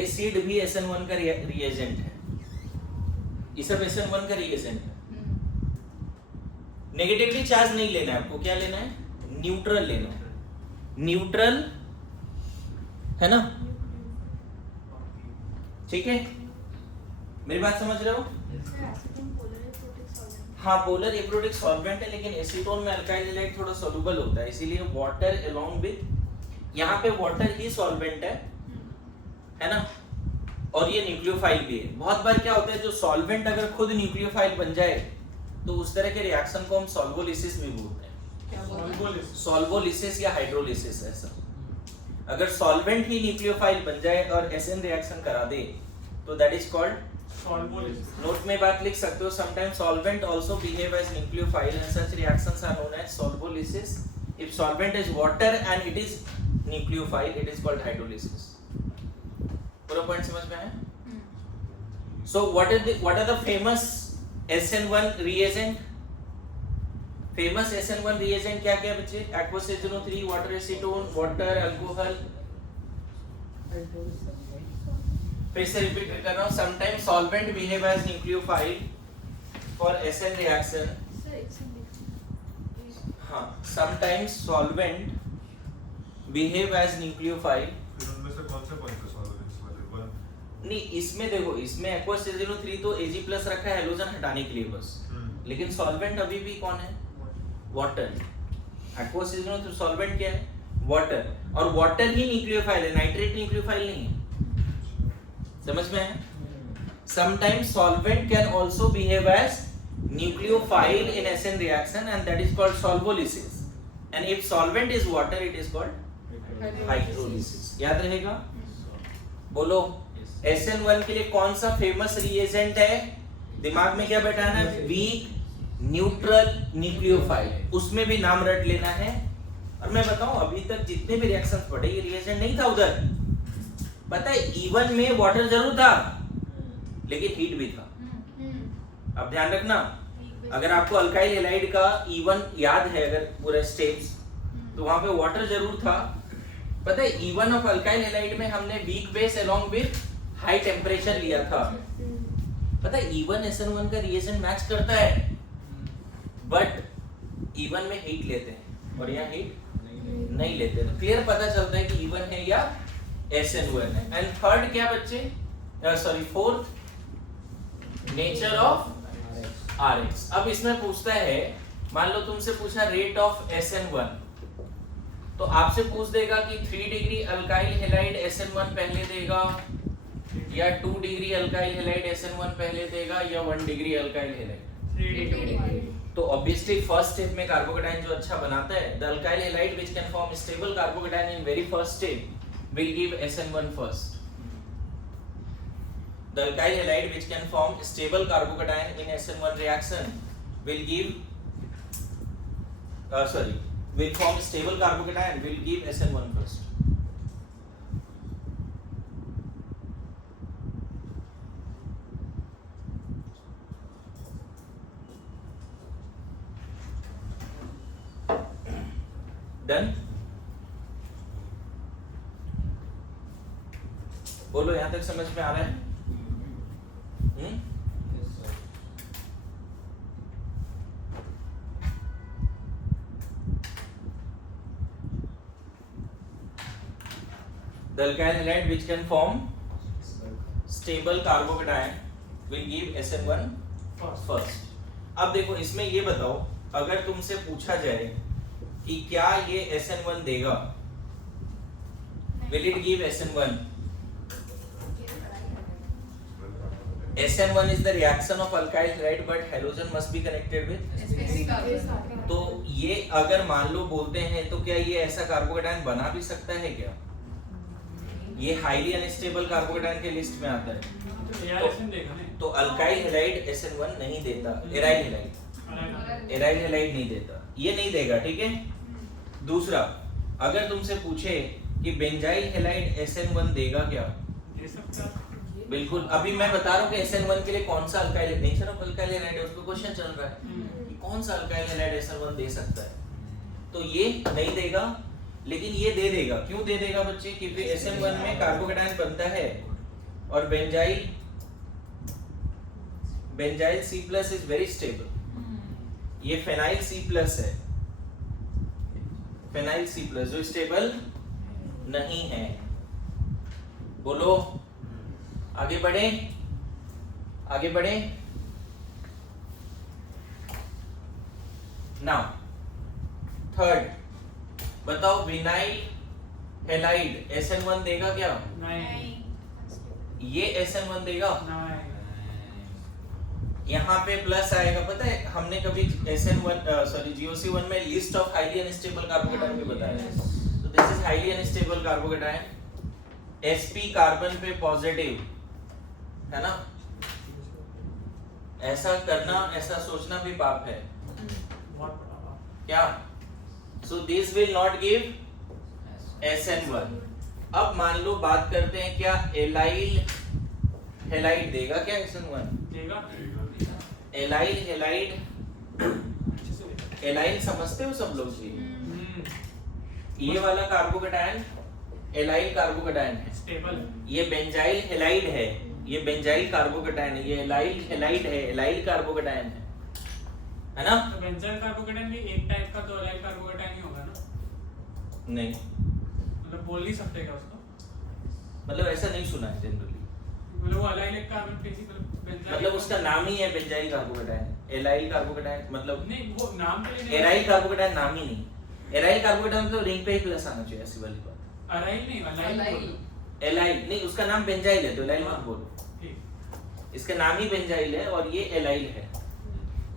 एसिड भी SN1 का रिएजेंट है. ये सब SN1 का रिएजेंट है. नेगेटिवली चार्ज नहीं लेना है आपको. क्या लेना है? न्यूट्रल लेना है. न्यूट्रल है ना. ठीक है, मेरी बात समझ रहे हो? हाँ, पोलर एप्रोटिक सॉल्वेंट है, लेकिन एसीटोन में अल्काइल हैलाइड थोड़ा सोलुबल होता है, इसीलिए वाटर अलोंग विद, यहाँ पे वाटर ही सॉल्वेंट है ना. और ये न्यूक्लियोफाइल भी है. बहुत बार क्या होता है, जो सॉल्वेंट अगर खुद न्यूक्लियोफाइल बन जाए तो उस तरह के रिएक्शन को हम सॉल्वोलिसिस भी बोलते हैं. सॉल्वोलिसिस या हाइड्रोलिसिस. ऐसा अगर सॉल्वेंट ही न्यूक्लियोफाइल बन जाए और SN रिएक्शन करा दे तो that is called solvolysis. Note में बात लिख सकते हो. Sometimes solvent also behave as nucleophile and such reactions are known as solvolysis. If solvent is water and it is nucleophile, it is called hydrolysis. पूरा point समझ में आया? So what are the famous SN1 reagent? Famous SN1 reagent क्या क्या बच्चे? aqueous HNO3, water acetone, water alcohol. फिर से repeat कर रहा हूं, sometimes solvent behave as nucleophile for SN reaction. हाँ, sometimes solvent behave as nucleophile. फिर उनमें से कौन से पॉइंट है सॉल्वेंट्स वाले? वन नहीं, इसमें देखो, इसमें aqueous HNO3 तो Ag+ रखा है हेलोजन हटाने के लिए बस, लेकिन सॉल्वेंट अभी भी कौन है? वाटर। aqueous HNO3 सॉल्वेंट क्या है? वाटर, और वाटर ही न्यूक्लियोफाइल है, नाइट्रेट न्यूक्लियोफाइल नहीं है। समझ में है? Sometimes solvent can also behave as nucleophile in SN reaction and that is called solvolysis, and if solvent is water it is called hydrolysis। याद रहेगा? बोलो, SN1 के लिए कौन सा फेमस रिएजेंट है? दिमाग में क्या बैठाना है? वीक न्यूट्रल न्यूक्लियोफाइल, उसमें भी नाम रट लेना है। और मैं बताऊं, अभी तक जितने भी रिएक्शंस पढ़े ये रिएजेंट नहीं था उधर। पता है, E1 में वाटर जरूर था लेकिन हीट भी था। अब ध्यान रखना, अगर आपको अल्काइल हैलाइड का E1 याद है, अगर पूरा स्टेप्स, तो वहां पे वाटर जरूर था। पता है, E1 ऑफ अल्काइल हैलाइड में हमने weak base along with high temperature लिया था। पता है, E1 SN1 का रिएजेंट मैच करता है, बट E1 में हीट लेते हैं और यहाँ हीट नहीं लेते। तो क्लियर पता चलता है कि E1 है या SN1 है। एंड थर्ड क्या बच्चे? Sorry, fourth, nature of RH। अब इसमें पूछता है, मान लो तुमसे पूछा रेट ऑफ SN1, तो आपसे पूछ देगा कि 3 डिग्री अल्काइल हैलाइड SN1 पहले देगा, या 2 डिग्री अल्काइल हैलाइड SN1 पहले देगा, या 1 डिग्री अल्काइल हैलाइड। तो ऑब्वियसली फर्स्ट स्टेप में कार्बोकेटाइन जो अच्छा बनाता है, the alkyl halide which can form stable carbocation in very first step will give SN1 first. The alkyl halide which can form stable carbocation in SN1 reaction will give will form stable carbocation will give SN1 first. Done? बोलो, यहाँ तक समझ में आ रहा है? The alkyl halide which can form stable carbocation will give SN1 first. अब देखो, इसमें ये बताओ, अगर तुमसे पूछा जाए कि क्या ये SN1 देगा, will it give SN1? SN1 is the reaction of alkyl halide but halogen must be connected with। तो ये अगर मान लो बोलते हैं, तो क्या ये ऐसा कार्बोकेटाइन बना भी सकता है क्या? ये हाईली अनस्टेबल कार्बोकेटाइन के लिस्ट में आता है। तो अल्काइल हैलाइड SN1 नहीं देता, एराइल हैलाइड नहीं देता, ये नहीं देगा, ठीक है। दूसरा, अगर तुमसे पूछे कि बेंजाइल हैलाइड SN1 देगा क्या? दे सकता है। बिल्कुल। अभी मैं बता रहा हूँ कि SN1 के लिए कौन सा alkyl nature of alkyl halide है, उसको क्वेश्चन चल रहा है कि कौन सा अल्काइल हैलाइड SN1 दे सकता है। तो ये नहीं देगा, लेकिन ये दे देगा। क्यों दे देगा बच्चे? क्योंकि SN1 में कार्बोकेटाइन बनता है और benzyl C+ is very stable. ये फेनाइल C+ है, फेनाइल C+ जो स्टेबल नहीं है। बोलो, आगे बढ़े, आगे बढ़े। नाउ थर्ड बताओ, विनाइल हैलाइड SN1 देगा क्या? नहीं। ये SN1 देगा? नहीं। यहाँ पे प्लस आएगा। पता है, हमने कभी GOC1 में list of highly unstable carbocation भी बताया। तो this is highly unstable carbocation. sp carbon पे पॉजिटिव है ना, ऐसा करना, ऐसा सोचना भी पाप है क्या? So this will not give SN1। अब मान लो बात करते हैं, क्या एलाइल हैलाइड देगा क्या SN1? देगा। एलाइल हैलाइड एलाइल समझते हो सब लोग जी? ये वाला कार्बोकेटायन एलाइल कार्बोकेटायन है, स्टेबल है। ये बेंजाइल हैलाइड है, ये बेंजाइल कार्बोकेटायन है, ये एलाइल हैलाइड है, एलाइल कार्बोकेटायन है ना? तो बेंजाइल कार्बोकेटायन भी एक टाइप का तो एलाइल कार्बोकेटायन ही होगा ना? नहीं, मतलब बोल नहीं सकते क्या उसको? मतलब ऐसा नहीं सुना है जनरली, मतलब वो एलाइल एक कार्बन बेसिकली बेंजाइल, मतलब उसका नाम ही है बेंजाइल कार्बोकेटायन। एलाइल कार्बोकेटायन मतलब नहीं वो नाम के लिए नहीं, एराइल कार्बोकेटायन नाम ही नहीं। एराइल कार्बोकेटायन मतलब रिंग पे ही प्लस आना चाहिए, ऐसी वाली बात। एलाइल नहीं, एलाइल एलाइल नहीं, उसका नाम बेंजाइल है तो एलाइल मत बोलो, ठीक। इसका नाम ही बेंजाइल है और ये एलाइल है।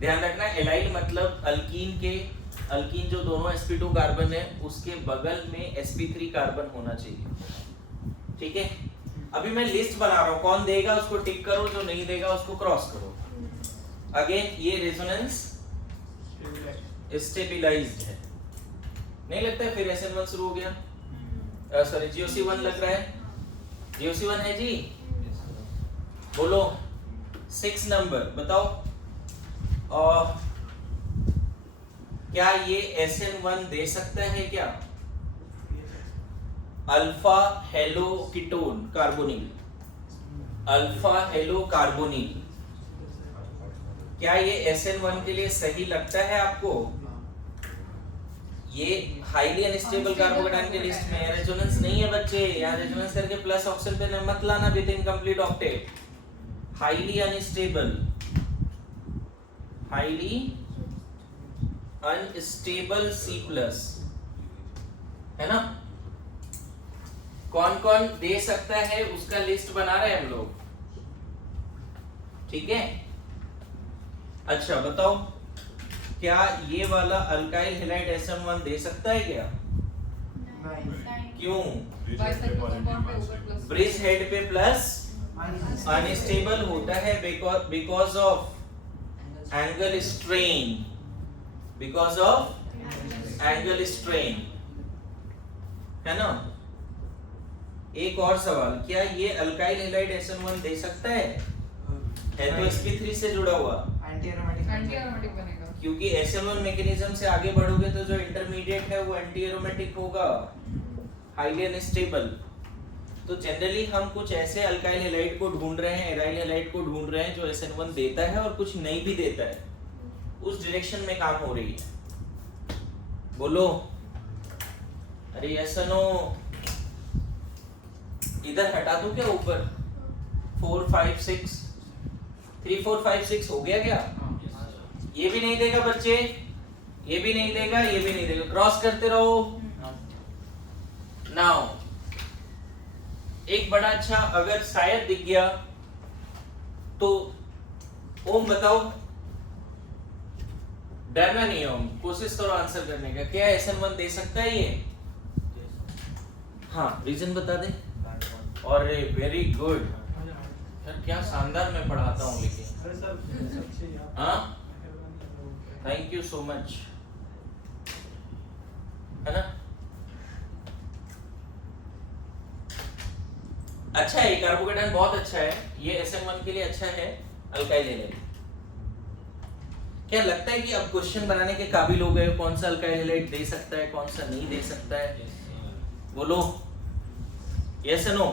ध्यान रखना, एलाइल मतलब अल्कीन जो दोनों sp2 कार्बन है उसके बगल में sp3 कार्बन होना चाहिए, ठीक है? अभी मैं लिस्ट बना रहा हूँ, कौन देगा उसको टिक करो, जो नहीं देगा उसको क्रॉस करो। अगेन ये रेजोनेंस स्टेबिलाइज्ड है, नहीं लगता है? फिर SN1 शुरू हो गया, सॉरी GOC1 लग रहा है, GOC1 है जी, बोलो 6 नंबर बताओ। और क्या ये SN1 दे सकता है क्या? Alpha hello ketone carbonyl, alpha hello carbonyl, क्या ये SN1 के लिए सही लगता है आपको? ये हाईली अनस्टेबल कार्बोकेटायन के लिस्ट में है, रेजोनेंस नहीं है बच्चे, यहाँ रेजोनेंस करके प्लस ऑक्सीजन पे मत लाना with incomplete octet. Highly unstable, highly unstable C+ है ना? कौन कौन दे सकता है उसका लिस्ट बना रहे हैं हम लोग, ठीक है? अच्छा बताओ, क्या ये वाला अल्काइल हैलाइड SN1 दे सकता है क्या? क्यों? ब्रिज हेड पे प्लस अनस्टेबल होता है because of angle strain, because of angle strain, है ना? एक और सवाल, क्या ये अल्काइल हैलाइड SN1 दे सकता है? है तो sp3 से जुड़ा हुआ, एंटी एरोमेटिक बनेगा, क्योंकि SN1 मैकेनिज्म से आगे बढ़ोगे तो जो इंटरमीडिएट है वो एंटी एरोमेटिक होगा, हाईली अनस्टेबल। तो जनरली हम कुछ ऐसे अल्काइल हैलाइड को ढूंढ रहे हैं, एराइल हैलाइड को ढूंढ रहे हैं जो SN1 देता है और कुछ नहीं भी देता है, उस डायरेक्शन में काम हो रही है। बोलो अरे yes or no? इधर हटा दूं क्या ऊपर? 4 5 6 3 4 5 6 हो गया क्या? ये भी नहीं देगा बच्चे, ये भी नहीं देगा, ये भी नहीं देगा, क्रॉस करते रहो। नाउ एक बड़ा अच्छा अगर शायद दिख गया तो ओम बताओ, डरना नहीं है ओम, कोशिश करो आंसर करने का। क्या SN1 दे सकता है ये? हाँ रीजन बता दे। और वेरी गुड सर, क्या शानदार मैं पढ़ाता हूँ, लेकिन हाँ थैंक यू सो मच, है ना? अच्छा है, कार्बोकेटायन बहुत अच्छा है, ये SN1 के लिए अच्छा है अल्काइल हैलाइड। क्या लगता है कि अब क्वेश्चन बनाने के काबिल हो गए, कौन सा अल्काइल हैलाइड दे सकता है, कौन सा नहीं दे सकता है? बोलो यस या नो?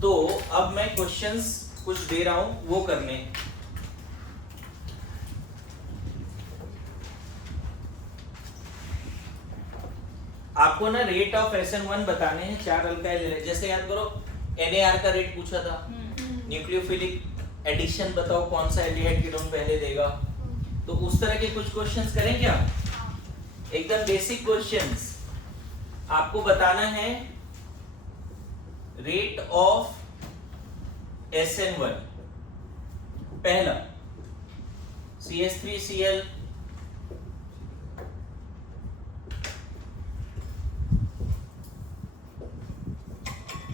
तो अब मैं क्वेश्चंस कुछ दे रहा हूं वो करने। आपको ना रेट ऑफ SN1 बताने हैं 4 अल्काइल हैलाइड। जैसे याद करो NAR का रेट पूछा था, न्यूक्लियोफिलिक एडिशन बताओ कौन सा एल्डिहाइड कीटोन पहले देगा, तो उस तरह के कुछ क्वेश्चंस करें क्या? एकदम बेसिक क्वेश्चंस। आपको बताना है रेट ऑफ SN1। पहला CH3Cl,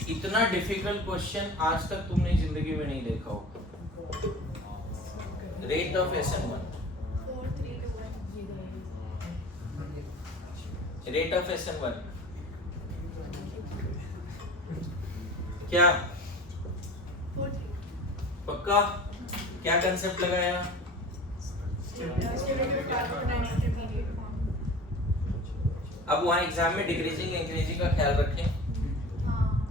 इतना डिफिकल्ट क्वेश्चन आज तक तुमने जिंदगी में नहीं देखा होगा। Rate of SN1, rate of SN1 क्या? पक्का? क्या कंसेप्ट लगाया? अब वहाँ एग्जाम में डिक्रीजिंग इंक्रीजिंग का ख्याल रखें,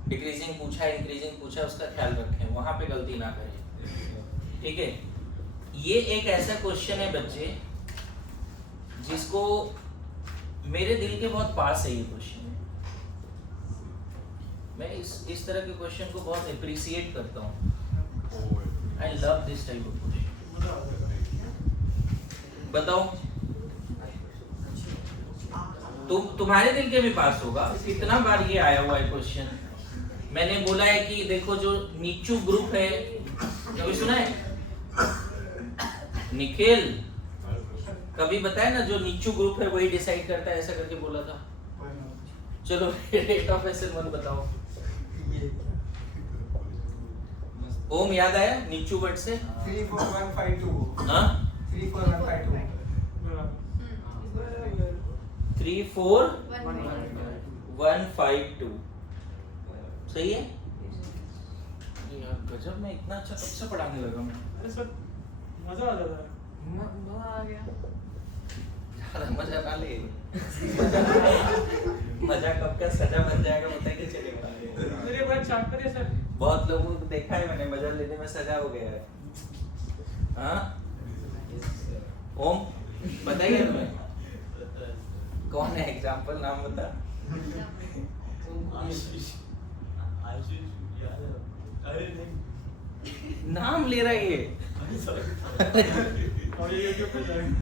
डिक्रीजिंग पूछा इंक्रीजिंग पूछा उसका ख्याल रखें, वहाँ पे गलती ना करें, ठीक है। ये एक ऐसा क्वेश्चन है बच्चे जिसको मेरे दिल के बहुत पास है ये क्वेश्चन। मैं इस तरह के क्वेश्चन को बहुत एप्रिसिएट करता हूँ। I love this type of question. बताओ तुम्हारे दिल के भी पास होगा, कितना बार ये आया हुआ है क्वेश्चन। मैंने बोला है कि देखो जो नीचू ग्रुप है, कभी सुना है निखिल? कभी बताया ना जो नीचू ग्रुप है वही डिसाइड करता है, ऐसा करके बोला था। चलो रेट ऑफ SN1 बताओ। ओम याद आया नीचू वर्ड से? 34152। हाँ 34152। 34152 सही है। यार गजब, मैं इतना अच्छा कब से पढ़ाने लगा मैं। अरे सर मजा आ जाता है। मजा आ गया। ज़्यादा मजा ना ले। मजा कब का सजा बन जाएगा पता ही नहीं चलेगा। मेरे बड़ा चाट करिए सर। बहुत लोगों को देखा है मैंने, मजा लेने में सजा हो गया है। हाँ ओम बताइए तुम्हें कौन है, एग्जाम्पल नाम बता। नाम ले रहा है ये। और ये यूट्यूब पे जाएगा।